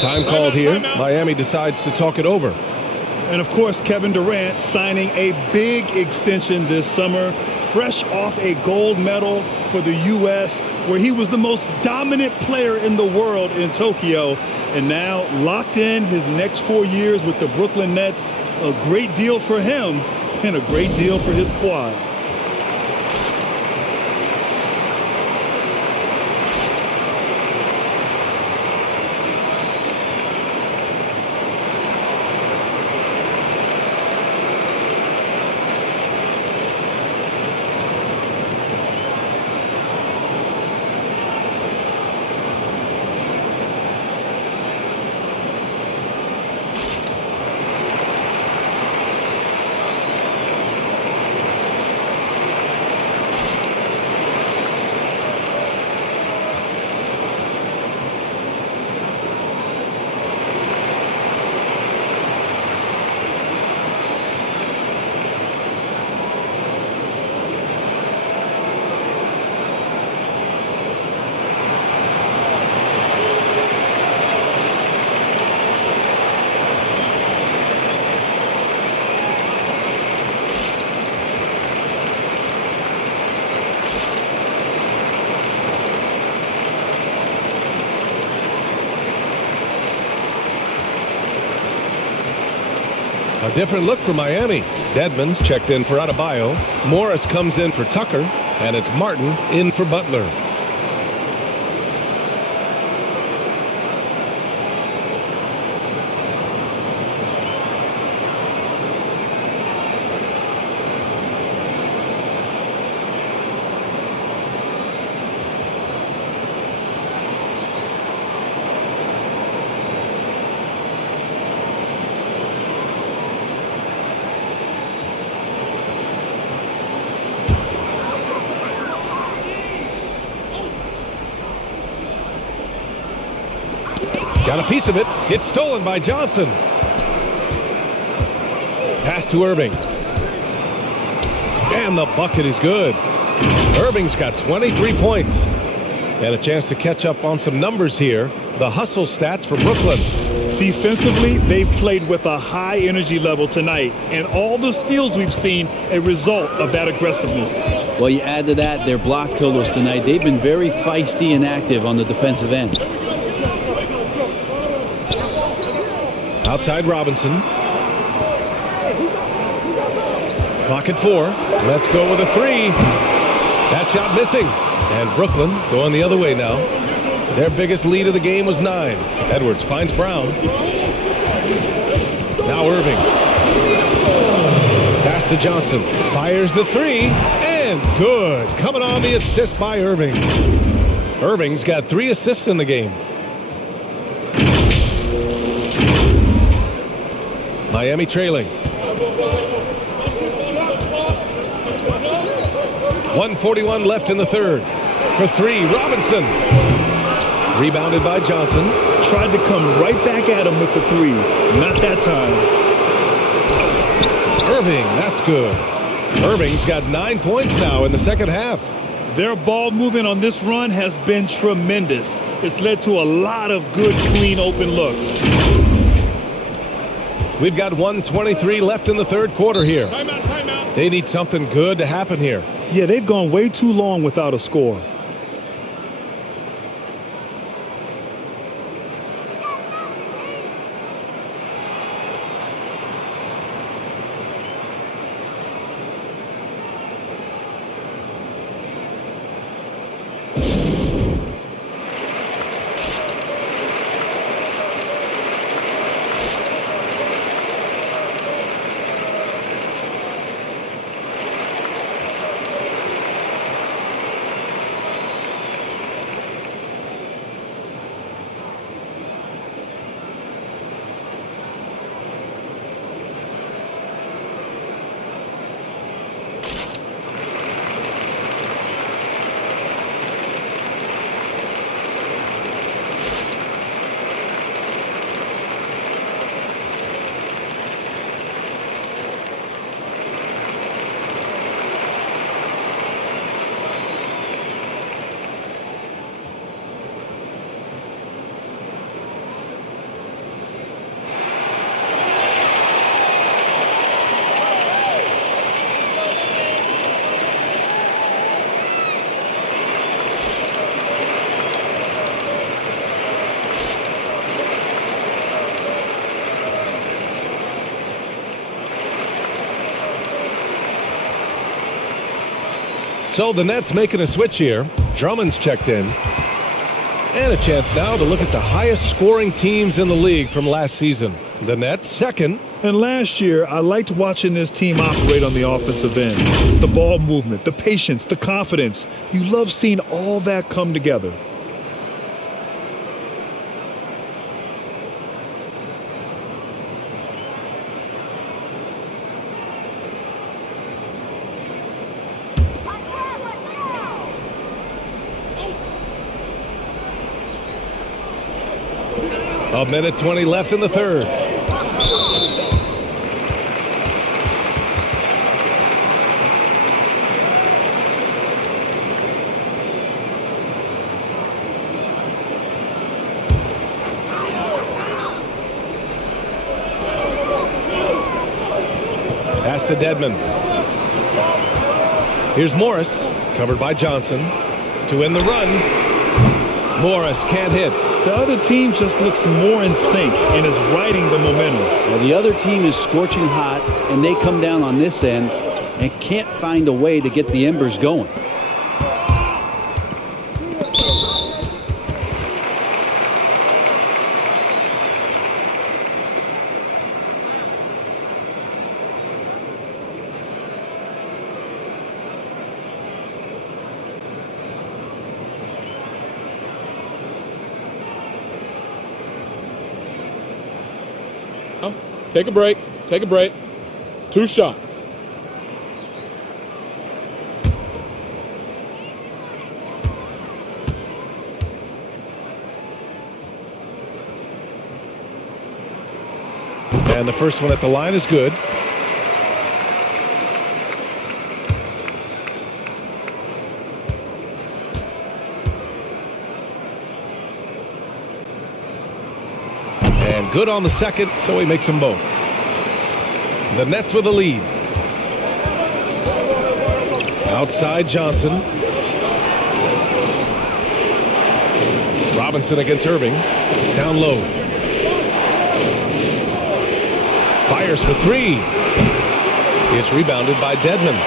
Time called here. Miami decides to talk it over. And, of course, Kevin Durant signing a big extension this summer, fresh off a gold medal for the U.S., where he was the most dominant player in the world in Tokyo. And now locked in his next 4 years with the Brooklyn Nets. A great deal for him and a great deal for his squad. A different look for Miami. Dedmon's checked in for Adebayo. Morris comes in for Tucker. And it's Martin in for Butler. Got a piece of it. It's stolen by Johnson. Pass to Irving. And the bucket is good. Irving's got 23 points. And a chance to catch up on some numbers here. The hustle stats for Brooklyn. Defensively, they've played with a high energy level tonight. And all the steals we've seen a result of that aggressiveness. Well, you add to that their block totals tonight. They've been very feisty and active on the defensive end. Outside Robinson. Clock at 4. Let's go with a 3. That shot missing. And Brooklyn going the other way now. Their biggest lead of the game was 9. Edwards finds Brown. Now Irving. Pass to Johnson. Fires the 3. And good. Coming on the assist by Irving. Irving's got 3 assists in the game. Miami trailing. 1:41 left in the third. For 3, Robinson. Rebounded by Johnson. Tried to come right back at him with the 3. Not that time. Irving, that's good. Irving's got 9 points now in the second half. Their ball movement on this run has been tremendous. It's led to a lot of good, clean, open looks. We've got 1:23 left in the third quarter here. Timeout. They need something good to happen here. Yeah, they've gone way too long without a score. So the Nets making a switch here. Drummond's checked in. And a chance now to look at the highest scoring teams in the league from last season. The Nets second. And last year, I liked watching this team operate on the offensive end. The ball movement, the patience, the confidence. You love seeing all that come together. A minute 20 left in the third. Pass to Dedmon. Here's Morris, covered by Johnson, to end the run. Morris can't hit. The other team just looks more in sync and is riding the momentum. Well, the other team is scorching hot, and they come down on this end and can't find a way to get the embers going. Take a break. Take a break. 2 shots. And the first one at the line is good. And good on the second, so he makes them both. The Nets with the lead. Outside Johnson. Robinson against Irving. Down low. Fires to 3. It's rebounded by Dedmon.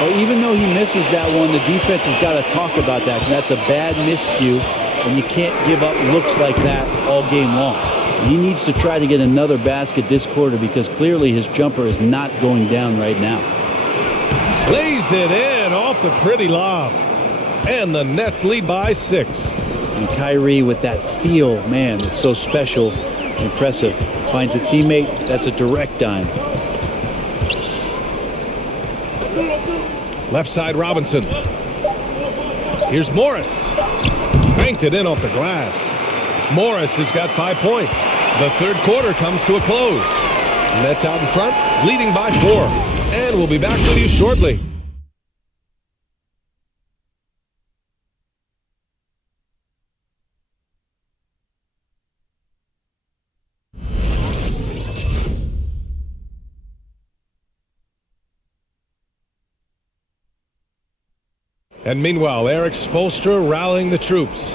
Well, even though he misses that one, the defense has got to talk about that. And that's a bad miscue, and you can't give up looks like that all game long. He needs to try to get another basket this quarter because clearly his jumper is not going down right now. Lays it in off the pretty lob. And the Nets lead by 6. And Kyrie with that feel, man, it's so special, impressive. Finds a teammate, that's a direct dime. Left side Robinson. Here's Morris. Banked it in off the glass. Morris has got 5 points. The third quarter comes to a close. Nets out in front, leading by 4. And we'll be back with you shortly. And meanwhile, Eric Spoelstra rallying the troops.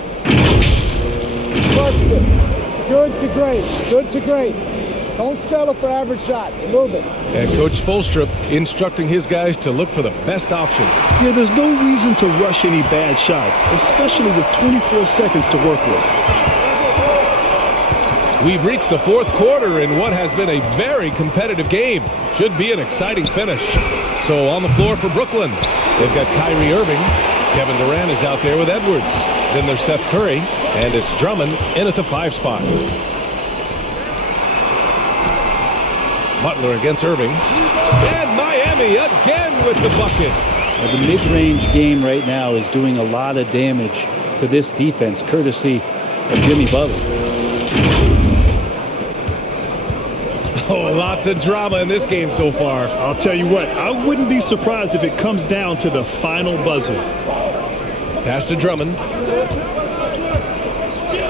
Trust it. Good to great. Good to great. Don't settle for average shots. Move it. And Coach Spoelstra instructing his guys to look for the best option. Yeah, there's no reason to rush any bad shots, especially with 24 seconds to work with. We've reached the fourth quarter in what has been a very competitive game. Should be an exciting finish. So on the floor for Brooklyn, they've got Kyrie Irving. Kevin Durant is out there with Edwards. Then there's Seth Curry, and it's Drummond in at the 5 spot. Butler against Irving. And Miami again with the bucket. Well, the mid-range game right now is doing a lot of damage to this defense, courtesy of Jimmy Butler. Oh, lots of drama in this game so far. I'll tell you what, I wouldn't be surprised if it comes down to the final buzzer. Pass to Drummond.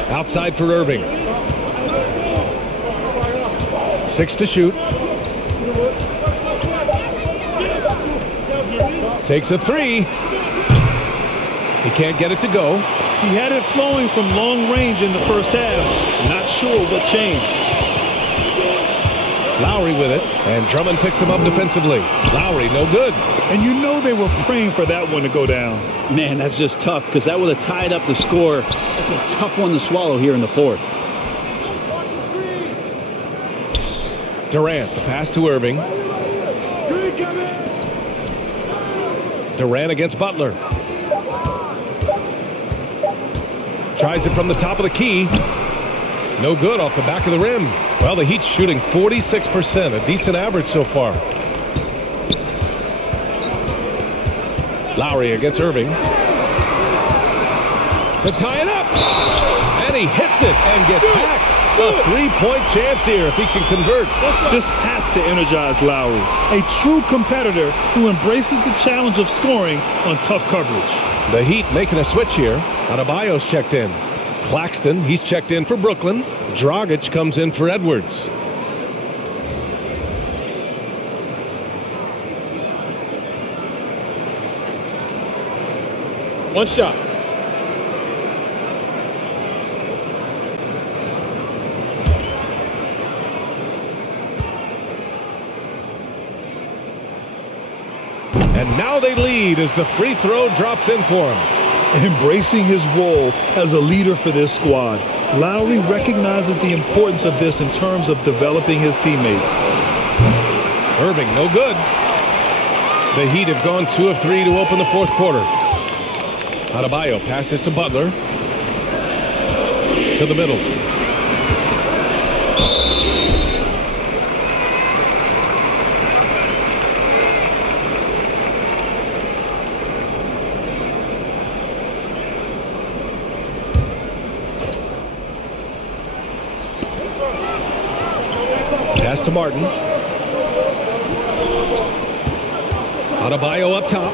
Outside for Irving. 6 to shoot. Takes a 3. He can't get it to go. He had it flowing from long range in the first half. Not sure what changed. Lowry with it, and Drummond picks him up defensively. Lowry, no good. And you know they were praying for that one to go down. Man, that's just tough because that would have tied up the score. That's a tough one to swallow here in the fourth. Durant, the pass to Irving. Durant against Butler. Tries it from the top of the key. No good off the back of the rim. Well, the Heat's shooting 46%, a decent average so far. Lowry against Irving. To tie it up. And he hits it and gets hacked. A 3-point chance here if he can convert. This has to energize Lowry, a true competitor who embraces the challenge of scoring on tough coverage. The Heat making a switch here. Adebayo's checked in. Claxton, he's checked in for Brooklyn. Dragic comes in for Edwards. One shot. And now they lead as the free throw drops in for him. Embracing his role as a leader for this squad, Lowry recognizes the importance of this in terms of developing his teammates. Irving, no good. The Heat have gone 2 of 3 to open the fourth quarter. Adebayo passes to Butler. To the middle. Pass to Martin. Adebayo up top.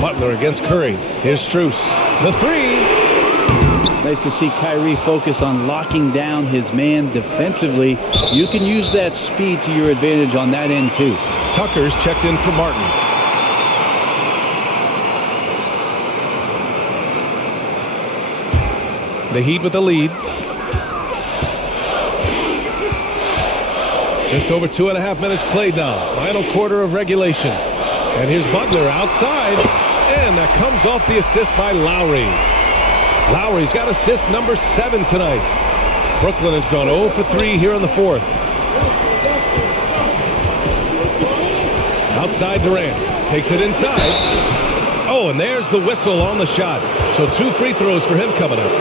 Butler against Curry. Here's Strus. The three. Nice to see Kyrie focus on locking down his man defensively. You can use that speed to your advantage on that end too. Tucker's checked in for Martin. The Heat with the lead. Just over 2.5 minutes played now. Final quarter of regulation. And here's Butler outside. And that comes off the assist by Lowry. Lowry's got assist number 7 tonight. Brooklyn has gone 0 for 3 here in the fourth. Outside Durant. Takes it inside. Oh, and there's the whistle on the shot. So 2 free throws for him coming up.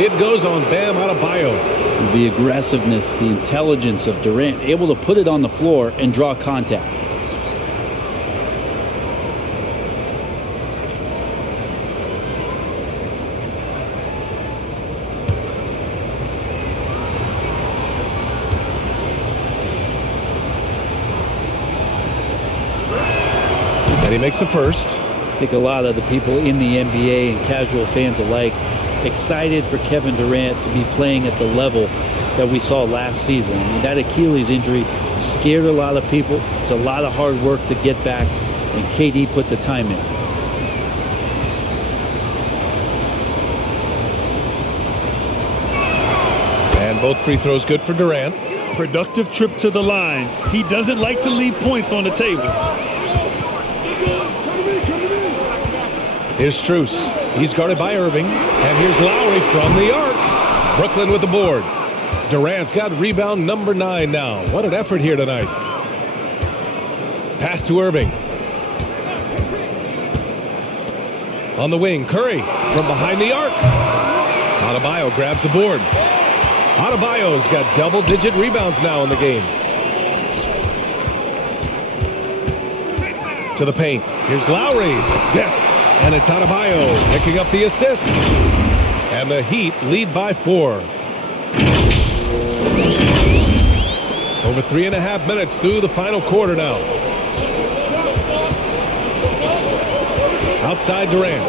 It goes on Bam Adebayo. The aggressiveness, the intelligence of Durant, able to put it on the floor and draw contact. And he makes the first. I think a lot of the people in the NBA and casual fans alike excited for Kevin Durant to be playing at the level that we saw last season. I mean, that Achilles injury scared a lot of people. It's a lot of hard work to get back, and KD put the time in. And both free throws good for Durant. Productive trip to the line. He doesn't like to leave points on the table. Here's Strus. He's guarded by Irving. And here's Lowry from the arc. Brooklyn with the board. Durant's got rebound number 9 now. What an effort here tonight. Pass to Irving. On the wing, Curry from behind the arc. Adebayo grabs the board. Adebayo's got double-digit rebounds now in the game. To the paint. Here's Lowry. Yes. And it's Adebayo picking up the assist. And the Heat lead by 4. Over 3.5 minutes through the final quarter now. Outside Durant.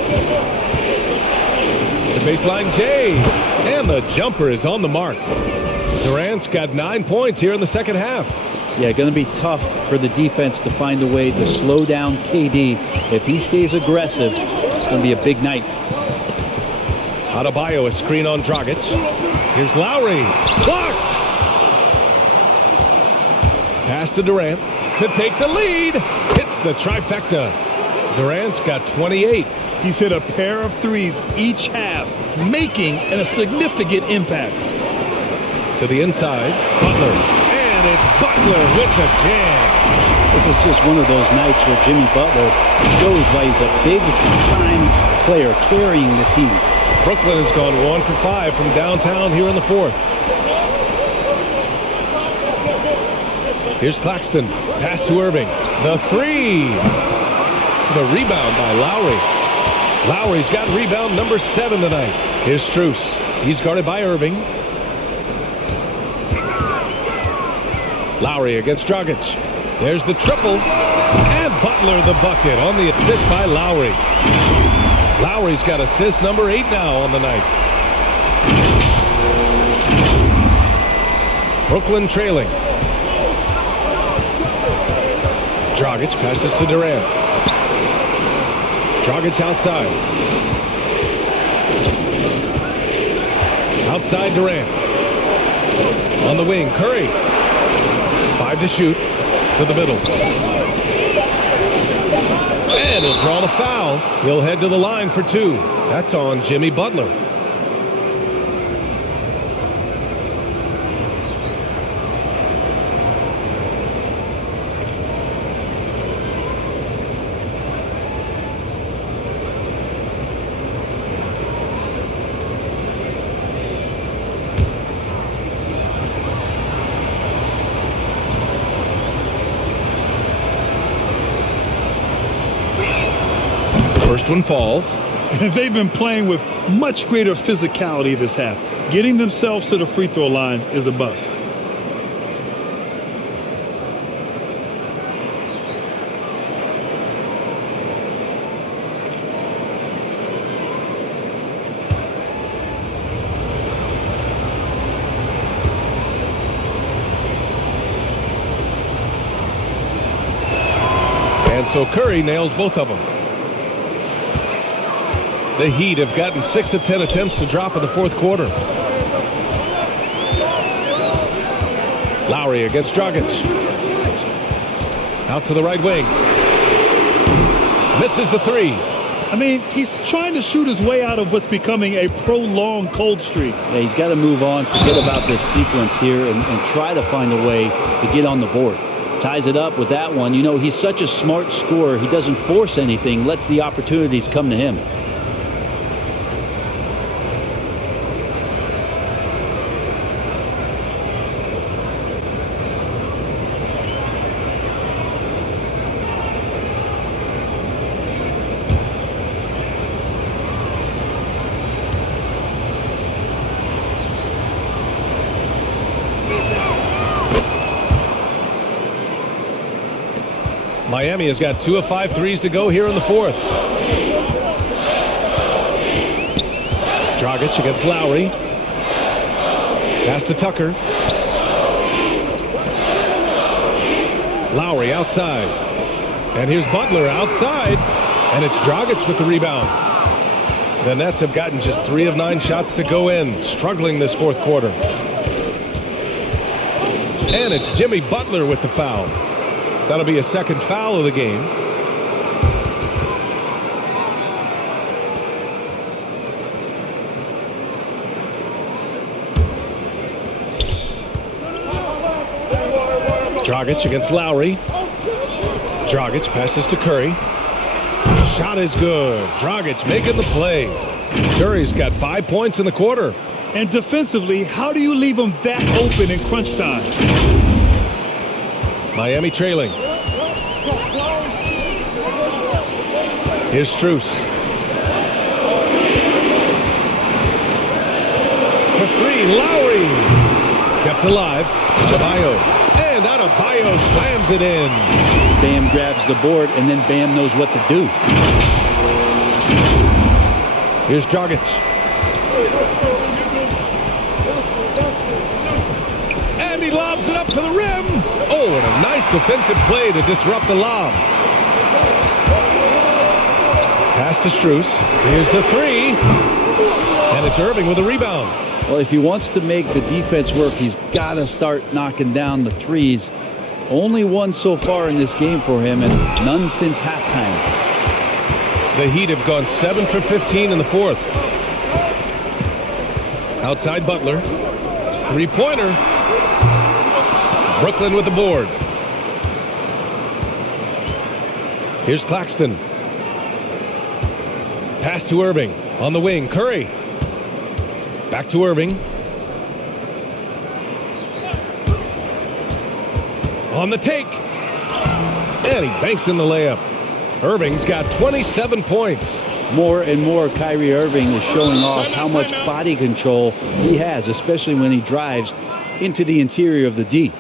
The baseline Jay. And the jumper is on the mark. Durant's got 9 points here in the second half. Yeah, going to be tough for the defense to find a way to slow down KD. If he stays aggressive, it's going to be a big night. Adebayo, a screen on Dragic. Here's Lowry. Blocked! Pass to Durant to take the lead. Hits the trifecta. Durant's got 28. He's hit a pair of threes each half, making a significant impact. To the inside, Butler. And it's Butler with the jam. This is just one of those nights where Jimmy Butler shows why he's a big-time player carrying the team. Brooklyn has gone 1 for 5 from downtown here in the fourth. Here's Claxton. Pass to Irving. The three. The rebound by Lowry. Lowry's got rebound number 7 tonight. Here's Strus. He's guarded by Irving. Lowry against Dragic. There's the triple. And Butler the bucket on the assist by Lowry. Lowry's got assist number 8 now on the night. Brooklyn trailing. Dragic passes to Durant. Dragic outside. Outside Durant. On the wing, Curry. 5 to shoot. To the middle. And he'll draw the foul. He'll head to the line for 2. That's on Jimmy Butler. First one falls. And they've been playing with much greater physicality this half. Getting themselves to the free throw line is a bust. And so Curry nails both of them. The Heat have gotten 6 of 10 attempts to drop in the fourth quarter. Lowry against Dragic. Out to the right wing. Misses the 3. I mean, he's trying to shoot his way out of what's becoming a prolonged cold streak. Yeah, he's got to move on, forget about this sequence here, and try to find a way to get on the board. Ties it up with that one. You know, he's such a smart scorer. He doesn't force anything, lets the opportunities come to him. Miami has got 2 of 5 threes to go here in the fourth. Dragic against Lowry. Pass to Tucker. Lowry outside. And here's Butler outside. And it's Dragic with the rebound. The Nets have gotten just 3 of 9 shots to go in. Struggling this fourth quarter. And it's Jimmy Butler with the foul. That'll be a second foul of the game. Dragic against Lowry. Dragic passes to Curry. Shot is good. Dragic making the play. Curry's got 5 points in the quarter. And defensively, how do you leave them that open in crunch time? Miami trailing. Here's Strus. For 3, Lowry. Kept alive. Adebayo. And Adebayo slams it in. Bam grabs the board, and then Bam knows what to do. Here's Dragic. And he lobs it up to the rim. Oh, and a nice defensive play to disrupt the lob. Pass to Strus. Here's the 3. And it's Irving with a rebound. Well, if he wants to make the defense work, he's got to start knocking down the threes. Only one so far in this game for him, and none since halftime. The Heat have gone 7 for 15 in the fourth. Outside Butler. 3-pointer. Brooklyn with the board. Here's Claxton. Pass to Irving. On the wing, Curry. Back to Irving. On the take. And he banks in the layup. Irving's got 27 points. More and more Kyrie Irving is showing off how much body control he has, especially when he drives into the interior of the D.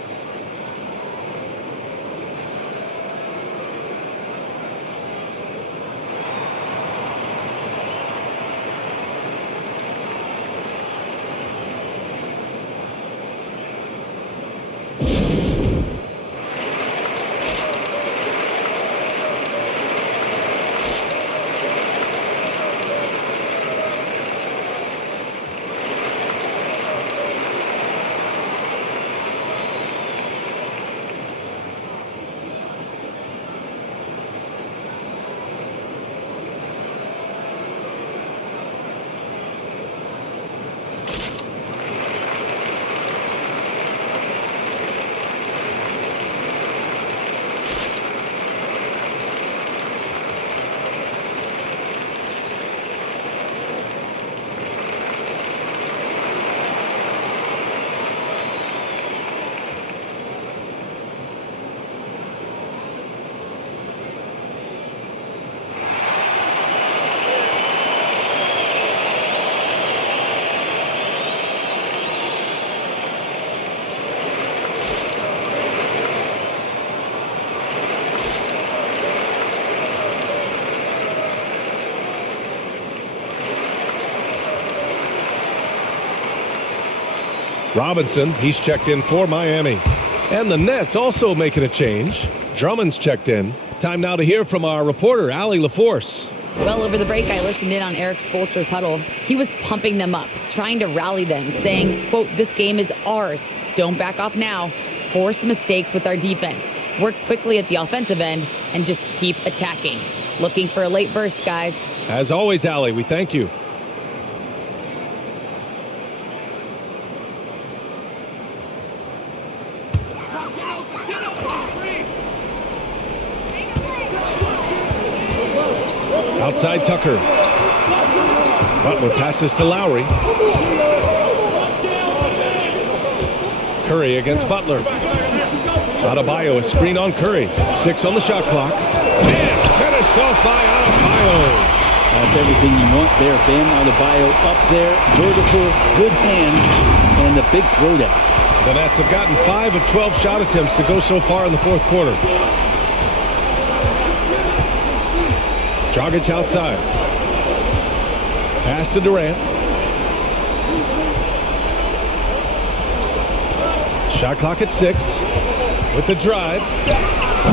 Robinson, he's checked in for Miami. And the Nets also making a change. Drummond's checked in. Time now to hear from our reporter, Allie LaForce. Well, over the break, I listened in on Eric Spoelstra's huddle. He was pumping them up, trying to rally them, saying, quote, "This game is ours. Don't back off now. Force mistakes with our defense. Work quickly at the offensive end and just keep attacking." Looking for a late burst, guys. As always, Allie, we thank you. Outside Tucker. Butler passes to Lowry. Curry against Butler. Adebayo, a screen on Curry. 6 on the shot clock. And finished off by Adebayo. That's everything you want there. Bam Adebayo up there. Vertical, good hands, and the big throwdown. The Nets have gotten 5 of 12 shot attempts to go so far in the fourth quarter. Dragic outside. Pass to Durant. Shot clock at 6. With the drive.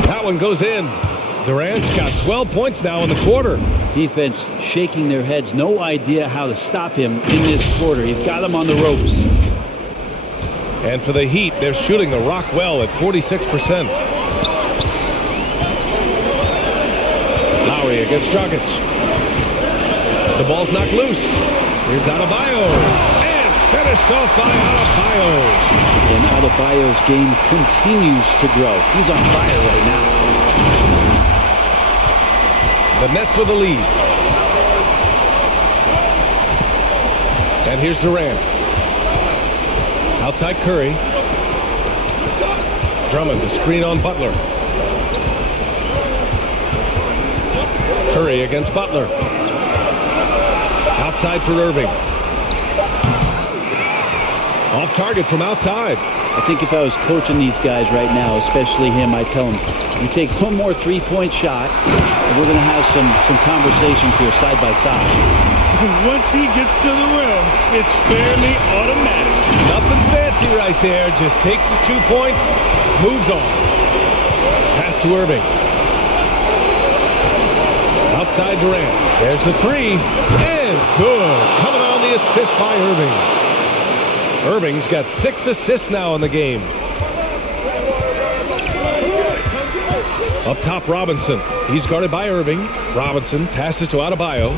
That one goes in. Durant's got 12 points now in the quarter. Defense shaking their heads. No idea how to stop him in this quarter. He's got him on the ropes. And for the Heat, they're shooting the rock well at 46%. Lowry against Dragic. The ball's knocked loose. Here's Adebayo. And finished off by Adebayo. And Adebayo's game continues to grow. He's on fire right now. The Nets with the lead. And here's Durant. Outside Curry. Drummond, the screen on Butler. Curry against Butler. Outside for Irving. Off target from outside. I think if I was coaching these guys right now, especially him, I tell him, you take one more three-point shot, and we're going to have some conversations here side by side. Once he gets to the rim, it's fairly automatic. Nothing fancy right there. Just takes his 2 points, moves on. Pass to Irving. Outside Durant. There's the 3. And good. Coming on the assist by Irving. Irving's got 6 assists now in the game. Up top, Robinson. He's guarded by Irving. Robinson passes to Adebayo.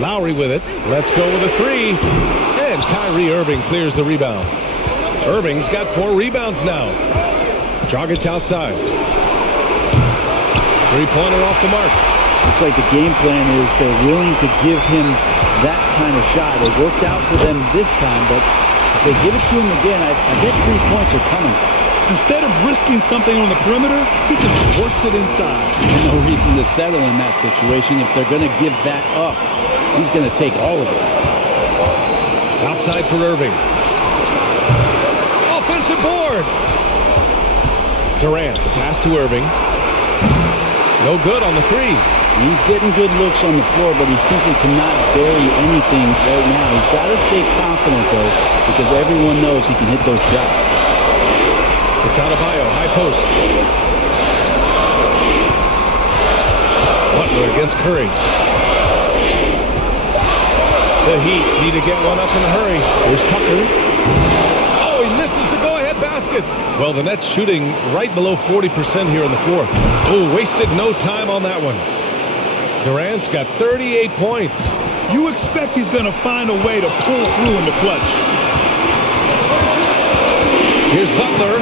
Lowry with it. Let's go with a 3. And Kyrie Irving clears the rebound. Irving's got 4 rebounds now. Dragic outside. Three-pointer off the mark. Looks like the game plan is they're willing to give him that kind of shot. It worked out for them this time, but if they give it to him again, I bet 3 points are coming. Instead of risking something on the perimeter, he just works it inside. There's no reason to settle in that situation. If they're going to give that up, he's going to take all of it. Outside for Irving. Offensive board. Durant, the pass to Irving. No good on the 3. He's getting good looks on the floor, but he simply cannot bury anything right now. He's got to stay confident, though, because everyone knows he can hit those shots. It's Adebayo, high post. Butler against Curry. The Heat need to get one up in a hurry. Here's Tucker. Oh, he misses the go-ahead basket. Well, the Nets shooting right below 40% here in the fourth. Oh, wasted no time on that one. Durant's got 38 points. You expect he's going to find a way to pull through in the clutch. Here's Butler.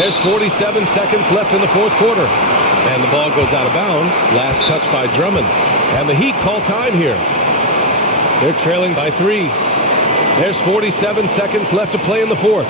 There's 47 seconds left in the fourth quarter. And the ball goes out of bounds. Last touch by Drummond. And the Heat call time here. They're trailing by 3. There's 47 seconds left to play in the fourth.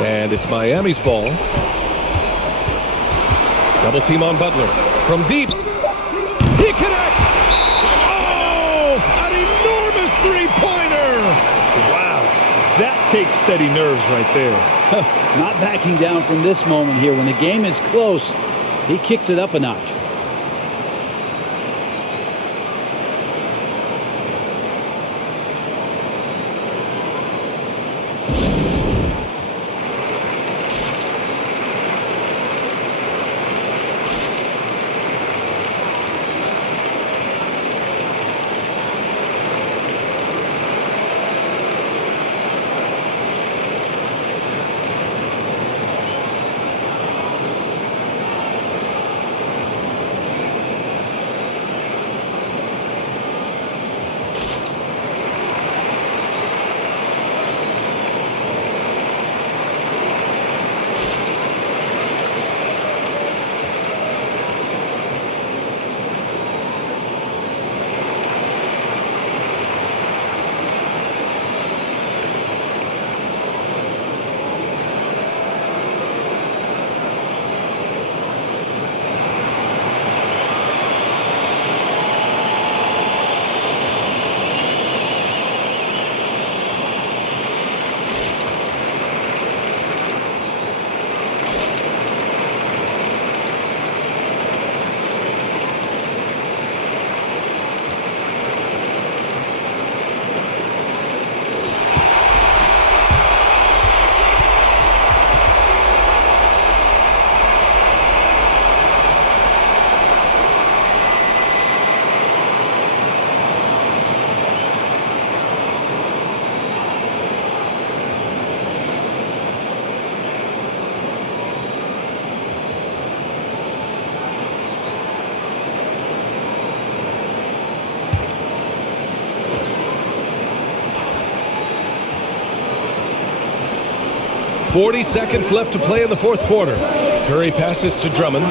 And it's Miami's ball. Double team on Butler. From deep. He connects! Oh! An enormous three-pointer! Wow. That takes steady nerves right there. Not backing down from this moment here. When the game is close, he kicks it up a notch. .40 seconds left to play in the fourth quarter. Curry passes to Drummond.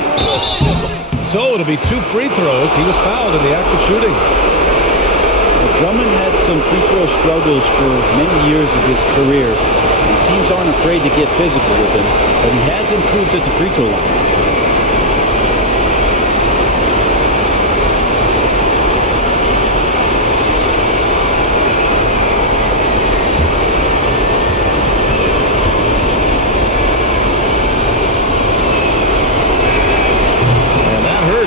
So it'll be 2 free throws. He was fouled in the act of shooting. Well, Drummond had some free throw struggles for many years of his career. And teams aren't afraid to get physical with him, but he has improved at the free throw line.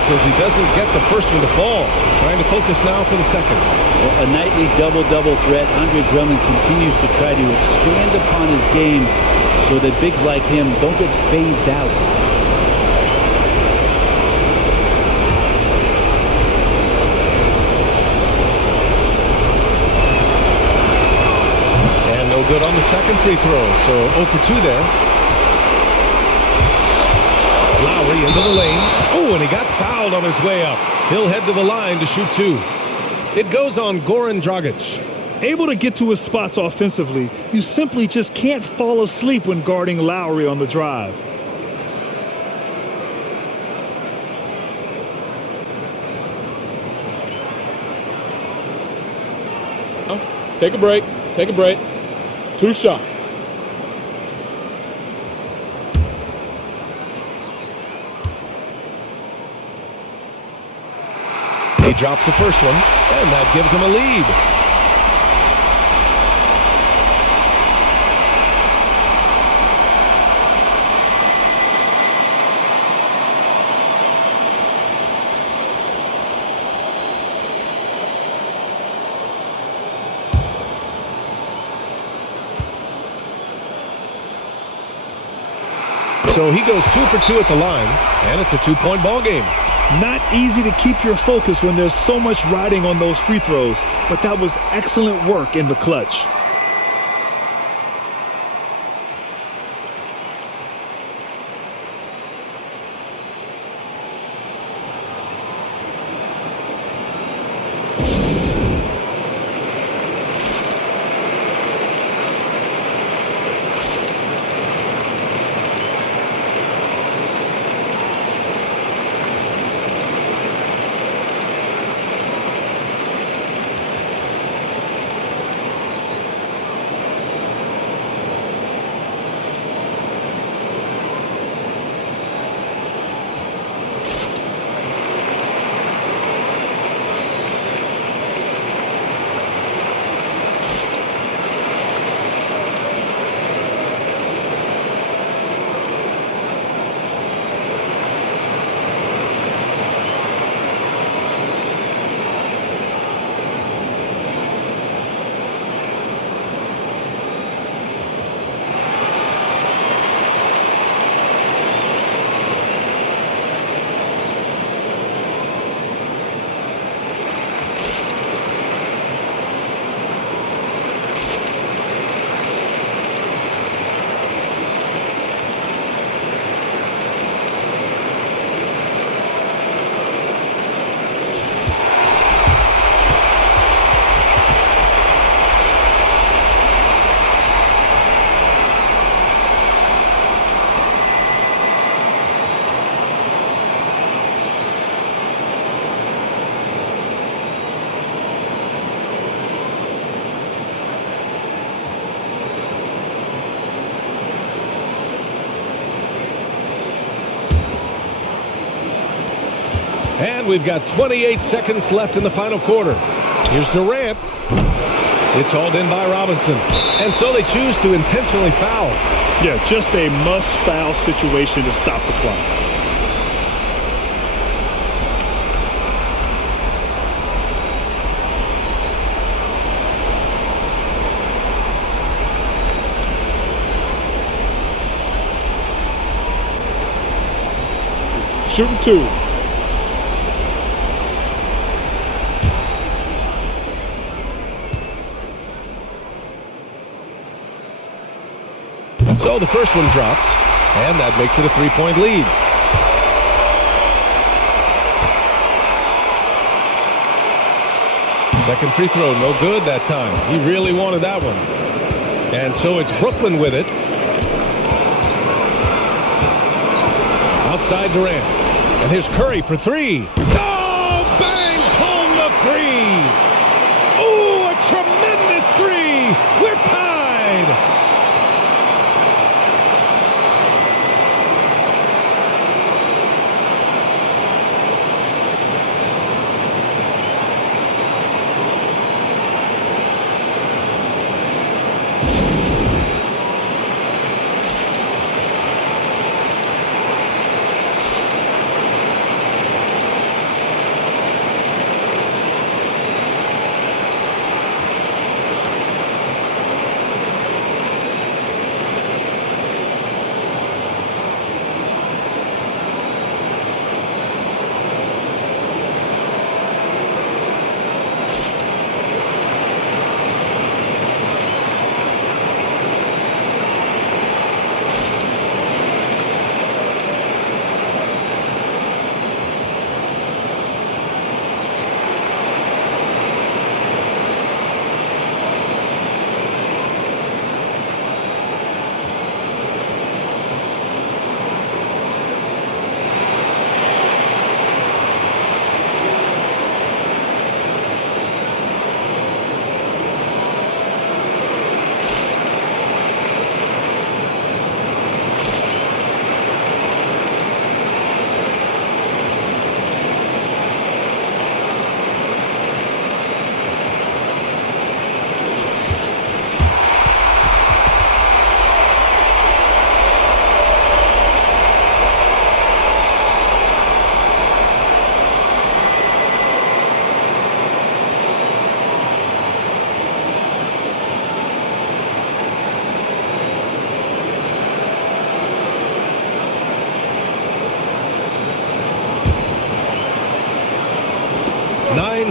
As he doesn't get the first one to fall. Trying to focus now for the second. Well, a nightly double-double threat. Andre Drummond continues to try to expand upon his game so that bigs like him don't get phased out. And no good on the second free throw. So 0 for 2 there. Lowry into the lane. Oh, and he got fouled on his way up. He'll head to the line to shoot 2. It goes on Goran Dragic. Able to get to his spots offensively, you simply just can't fall asleep when guarding Lowry on the drive. Take a break. Take a break. 2 shots. He drops the first one, and that gives him a lead. So he goes 2 for 2 at the line, and it's a 2-point ball game. Not easy to keep your focus when there's so much riding on those free throws, but that was excellent work in the clutch. And we've got 28 seconds left in the final quarter. Here's Durant. It's hauled in by Robinson. And so they choose to intentionally foul. Yeah, just a must-foul situation to stop the clock. Shooting two. So the first one drops, and that makes it a three-point lead. Second free throw, no good that time. He really wanted that one. And so it's Brooklyn with it. Outside Durant. And here's Curry for three. Oh, bangs home the three. Oh, a tremendous three. We're tied.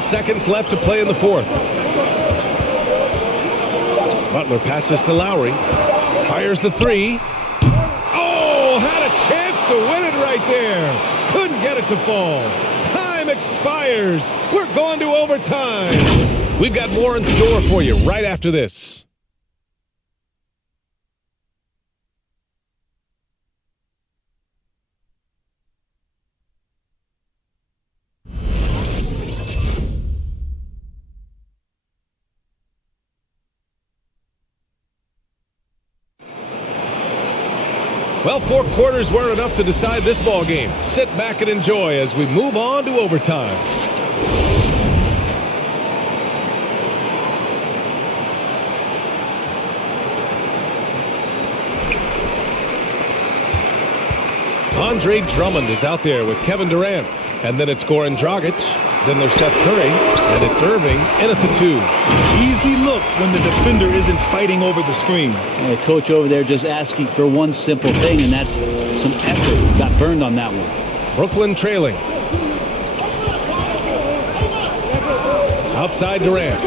Seconds left to play in the fourth. Butler passes to Lowry. Fires the three. Oh, had a chance to win it right there. Couldn't get it to fall. Time expires. We're going to overtime. We've got more in store for you right after this. Well, 4 quarters weren't enough to decide this ball game. Sit back and enjoy as we move on to overtime. Andre Drummond is out there with Kevin Durant. And then it's Goran Dragic. Then there's Seth Curry. And it's Irving in at the 2. Easy look when the defender isn't fighting over the screen. The coach over there just asking for one simple thing, and that's some effort. Got burned on that one. Brooklyn trailing. Outside Durant.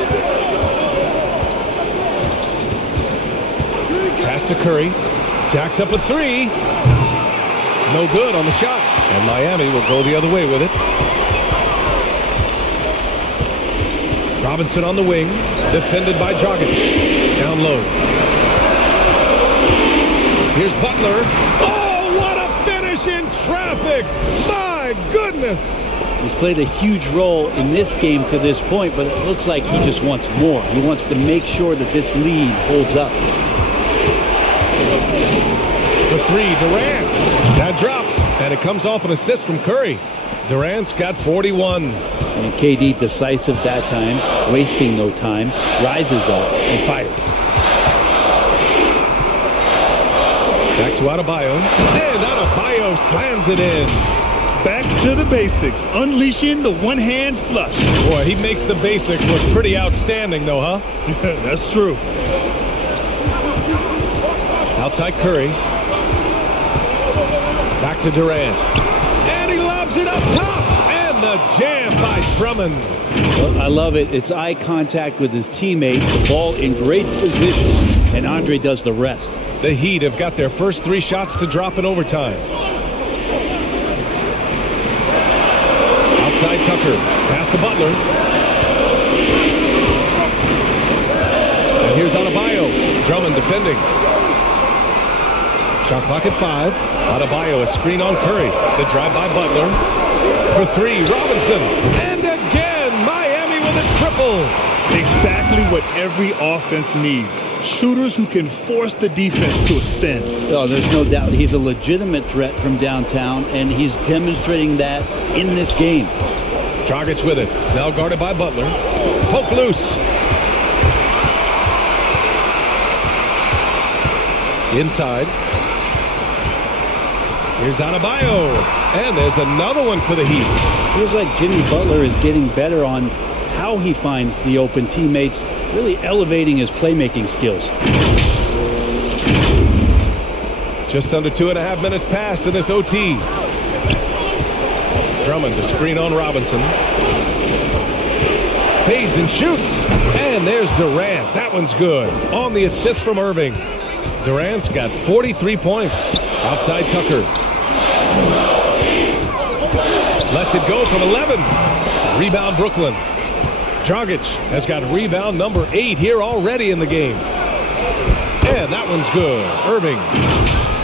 Pass to Curry. Jacks up a 3. No good on the shot. And Miami will go the other way with it. Robinson on the wing. Defended by Dragic. Down low. Here's Butler. Oh, what a finish in traffic. My goodness. He's played a huge role in this game to this point, but it looks like he just wants more. He wants to make sure that this lead holds up. The 3, Durant. That drops, and it comes off an assist from Curry. Durant's got 41. And KD decisive that time, wasting no time, rises up and fires. Back to Adebayo. And Adebayo slams it in. Back to the basics, unleashing the one-hand flush. Boy, he makes the basics look pretty outstanding, though, huh? That's true. Outside Curry. Back to Durant. And he lobs it up top. And the jam by Drummond. Well, I love it. It's eye contact with his teammate. The ball in great position. And Andre does the rest. The Heat have got their first 3 shots to drop in overtime. Outside Tucker. Pass to Butler. And here's Adebayo. Drummond defending. Shot clock at 5. Adebayo, a screen on Curry. The drive by Butler. For 3, Robinson. And again, Miami with a triple. Exactly what every offense needs. Shooters who can force the defense to extend. Oh, there's no doubt. He's a legitimate threat from downtown, and he's demonstrating that in this game. Dragic with it. Now guarded by Butler. Poke loose. Inside. Here's Adebayo. And there's another one for the Heat. Feels like Jimmy Butler is getting better on how he finds the open teammates, really elevating his playmaking skills. Just under 2.5 minutes passed in this OT. Drummond to screen on Robinson. Fades and shoots. And there's Durant. That one's good. On the assist from Irving. Durant's got 43 points. Outside Tucker. Lets it go from 11. Rebound Brooklyn. Dragic has got rebound number 8 here already in the game. And that one's good. Irving.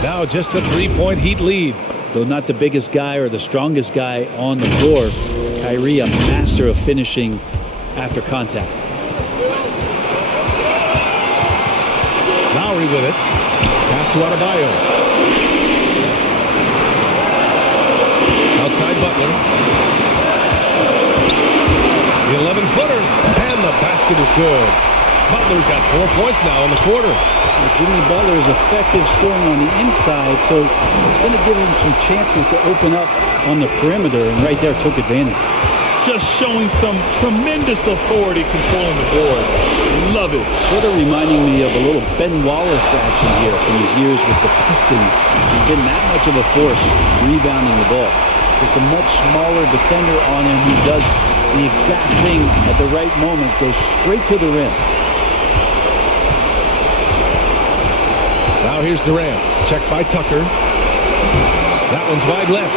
Now just a 3-point Heat lead. Though not the biggest guy or the strongest guy on the floor, Kyrie a master of finishing after contact. Lowry with it. Pass to Adebayo. Outside Butler. The 11-footer. And the basket is good. Butler's got 4 points now in the quarter. Jimmy Butler is effective scoring on the inside, so it's going to give him some chances to open up on the perimeter, and right there took advantage. Just showing some tremendous authority controlling the boards. Love it. Sort of reminding me of a little Ben Wallace action here from his years with the Pistons. He's been that much of a force rebounding the ball. Just a much smaller defender on him who does the exact thing at the right moment, goes straight to the rim. Now here's Durant. Checked by Tucker. That one's wide left.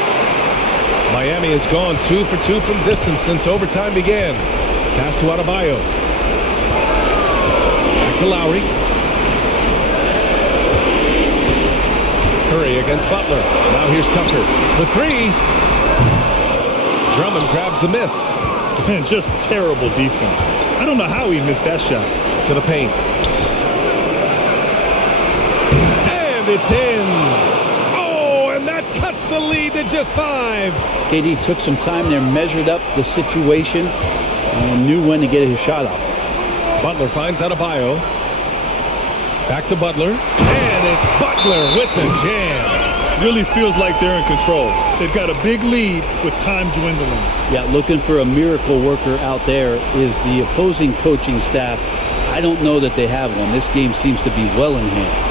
Miami has gone 2 for 2 from distance since overtime began. Pass to Adebayo. Back to Lowry. Curry against Butler. Now here's Tucker for 3. Drummond grabs the miss. Man, just terrible defense. I don't know how he missed that shot. To the paint. And it's in. Oh, and that cuts the lead to just 5. KD took some time there, measured up the situation, and knew when to get his shot off. Butler finds Adebayo. Back to Butler. And it's Butler with the jam. Really feels like they're in control. They've got a big lead with time dwindling. Yeah, looking for a miracle worker out there is the opposing coaching staff. I don't know that they have one. This game seems to be well in hand.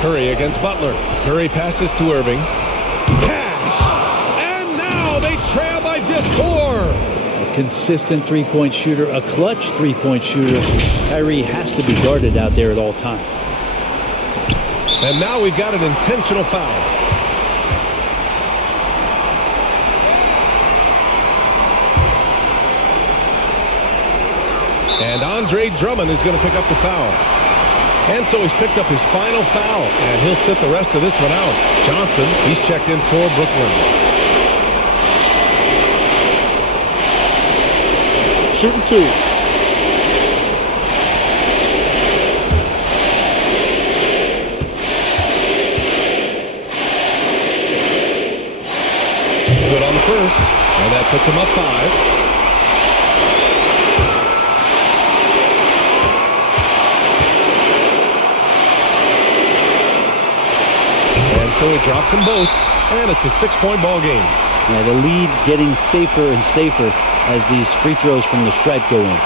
Curry against Butler. Curry passes to Irving. Cash! And now they trail by just 4. A consistent three-point shooter, a clutch three-point shooter. Kyrie has to be guarded out there at all times. And now we've got an intentional foul. And Andre Drummond is going to pick up the foul. And so he's picked up his final foul, and he'll sit the rest of this one out. Johnson, he's checked in for Brooklyn. Shooting 2. Good on the first, and that puts him up 5. So he drops them both, and it's a 6-point ball game. Yeah, the lead getting safer and safer as these free throws from the stripe go in.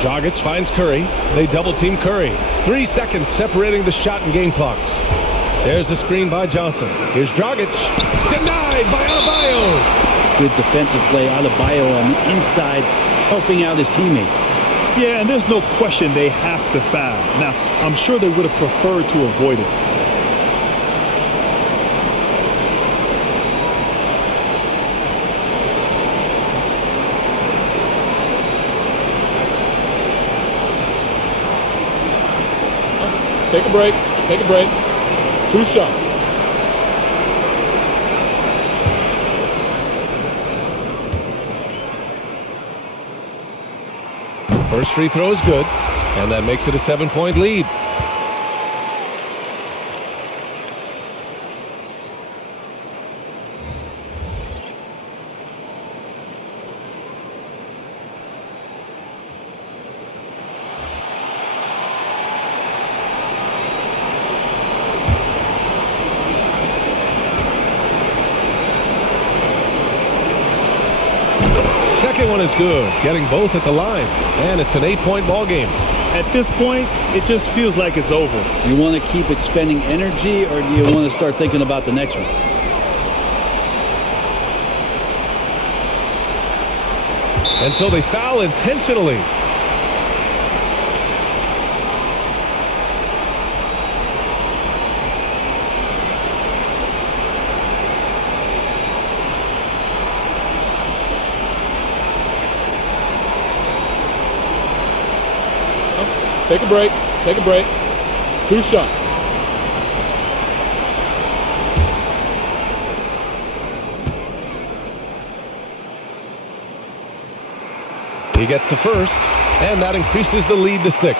Dragic finds Curry. They double-team Curry. 3 seconds separating the shot and game clocks. There's a screen by Johnson. Here's Dragic. Denied by Adebayo. Good defensive play. Adebayo on the inside, helping out his teammates. Yeah, and there's no question they have to foul. Now, I'm sure they would have preferred to avoid it. Take a break. Take a break. 2 shots. First free throw is good, and that makes it a 7-point lead. Second one is good, getting both at the line, and it's an 8-point ball game. At this point, it just feels like it's over. You want to keep expending energy, or do you want to start thinking about the next one? And so they foul intentionally. Take a break. Take a break. 2 shots. He gets the first, and that increases the lead to 6.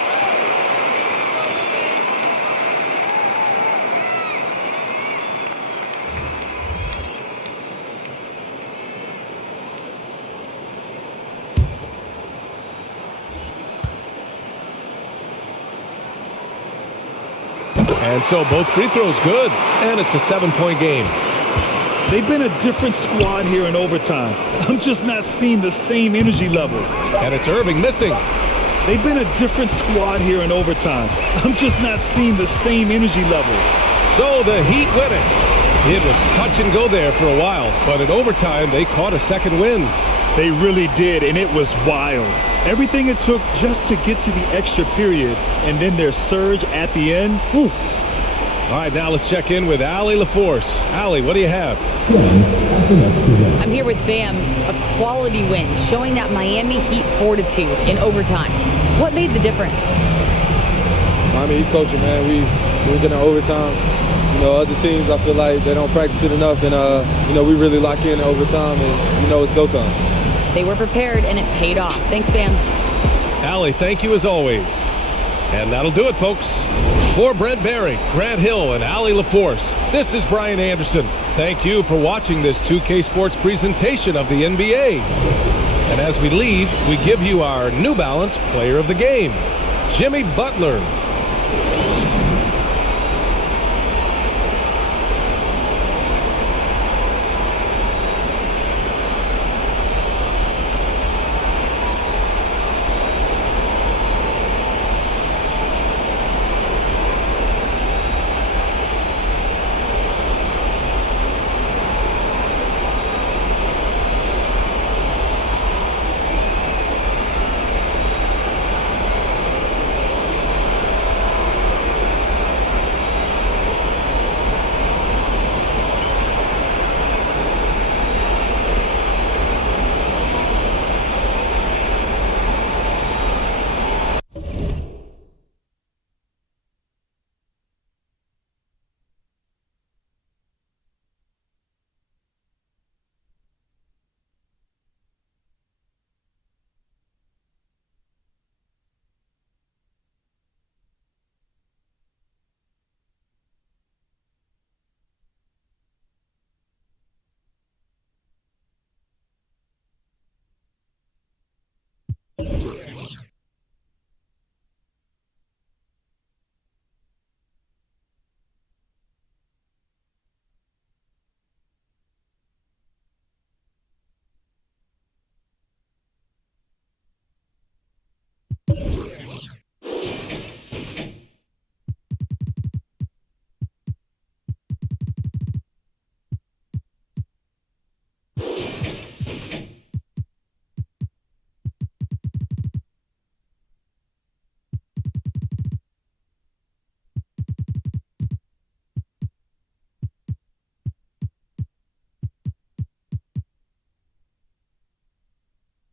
And so both free throws good, and it's a 7-point game. They've been a different squad here in overtime. I'm just not seeing the same energy level. And it's Irving missing. They've been a different squad here in overtime. I'm just not seeing the same energy level. So the Heat win it. It was touch and go there for a while, but in overtime, they caught a second win. They really did, and it was wild. Everything it took just to get to the extra period, and then their surge at the end. Whew. All right, now let's check in with Allie LaForce. Allie, what do you have? I'm here with Bam, a quality win, showing that Miami Heat fortitude in overtime. What made the difference? Miami Heat coaching, man. We get in overtime. You know, other teams, I feel like they don't practice it enough, and you know, we really lock in overtime, and you know, it's go time. They were prepared, and it paid off. Thanks, Bam. Allie, thank you as always. And that'll do it, folks. For Brent Barry, Grant Hill, and Allie LaForce, this is Brian Anderson. Thank you for watching this 2K Sports presentation of the NBA. And as we leave, we give you our New Balance Player of the Game, Jimmy Butler.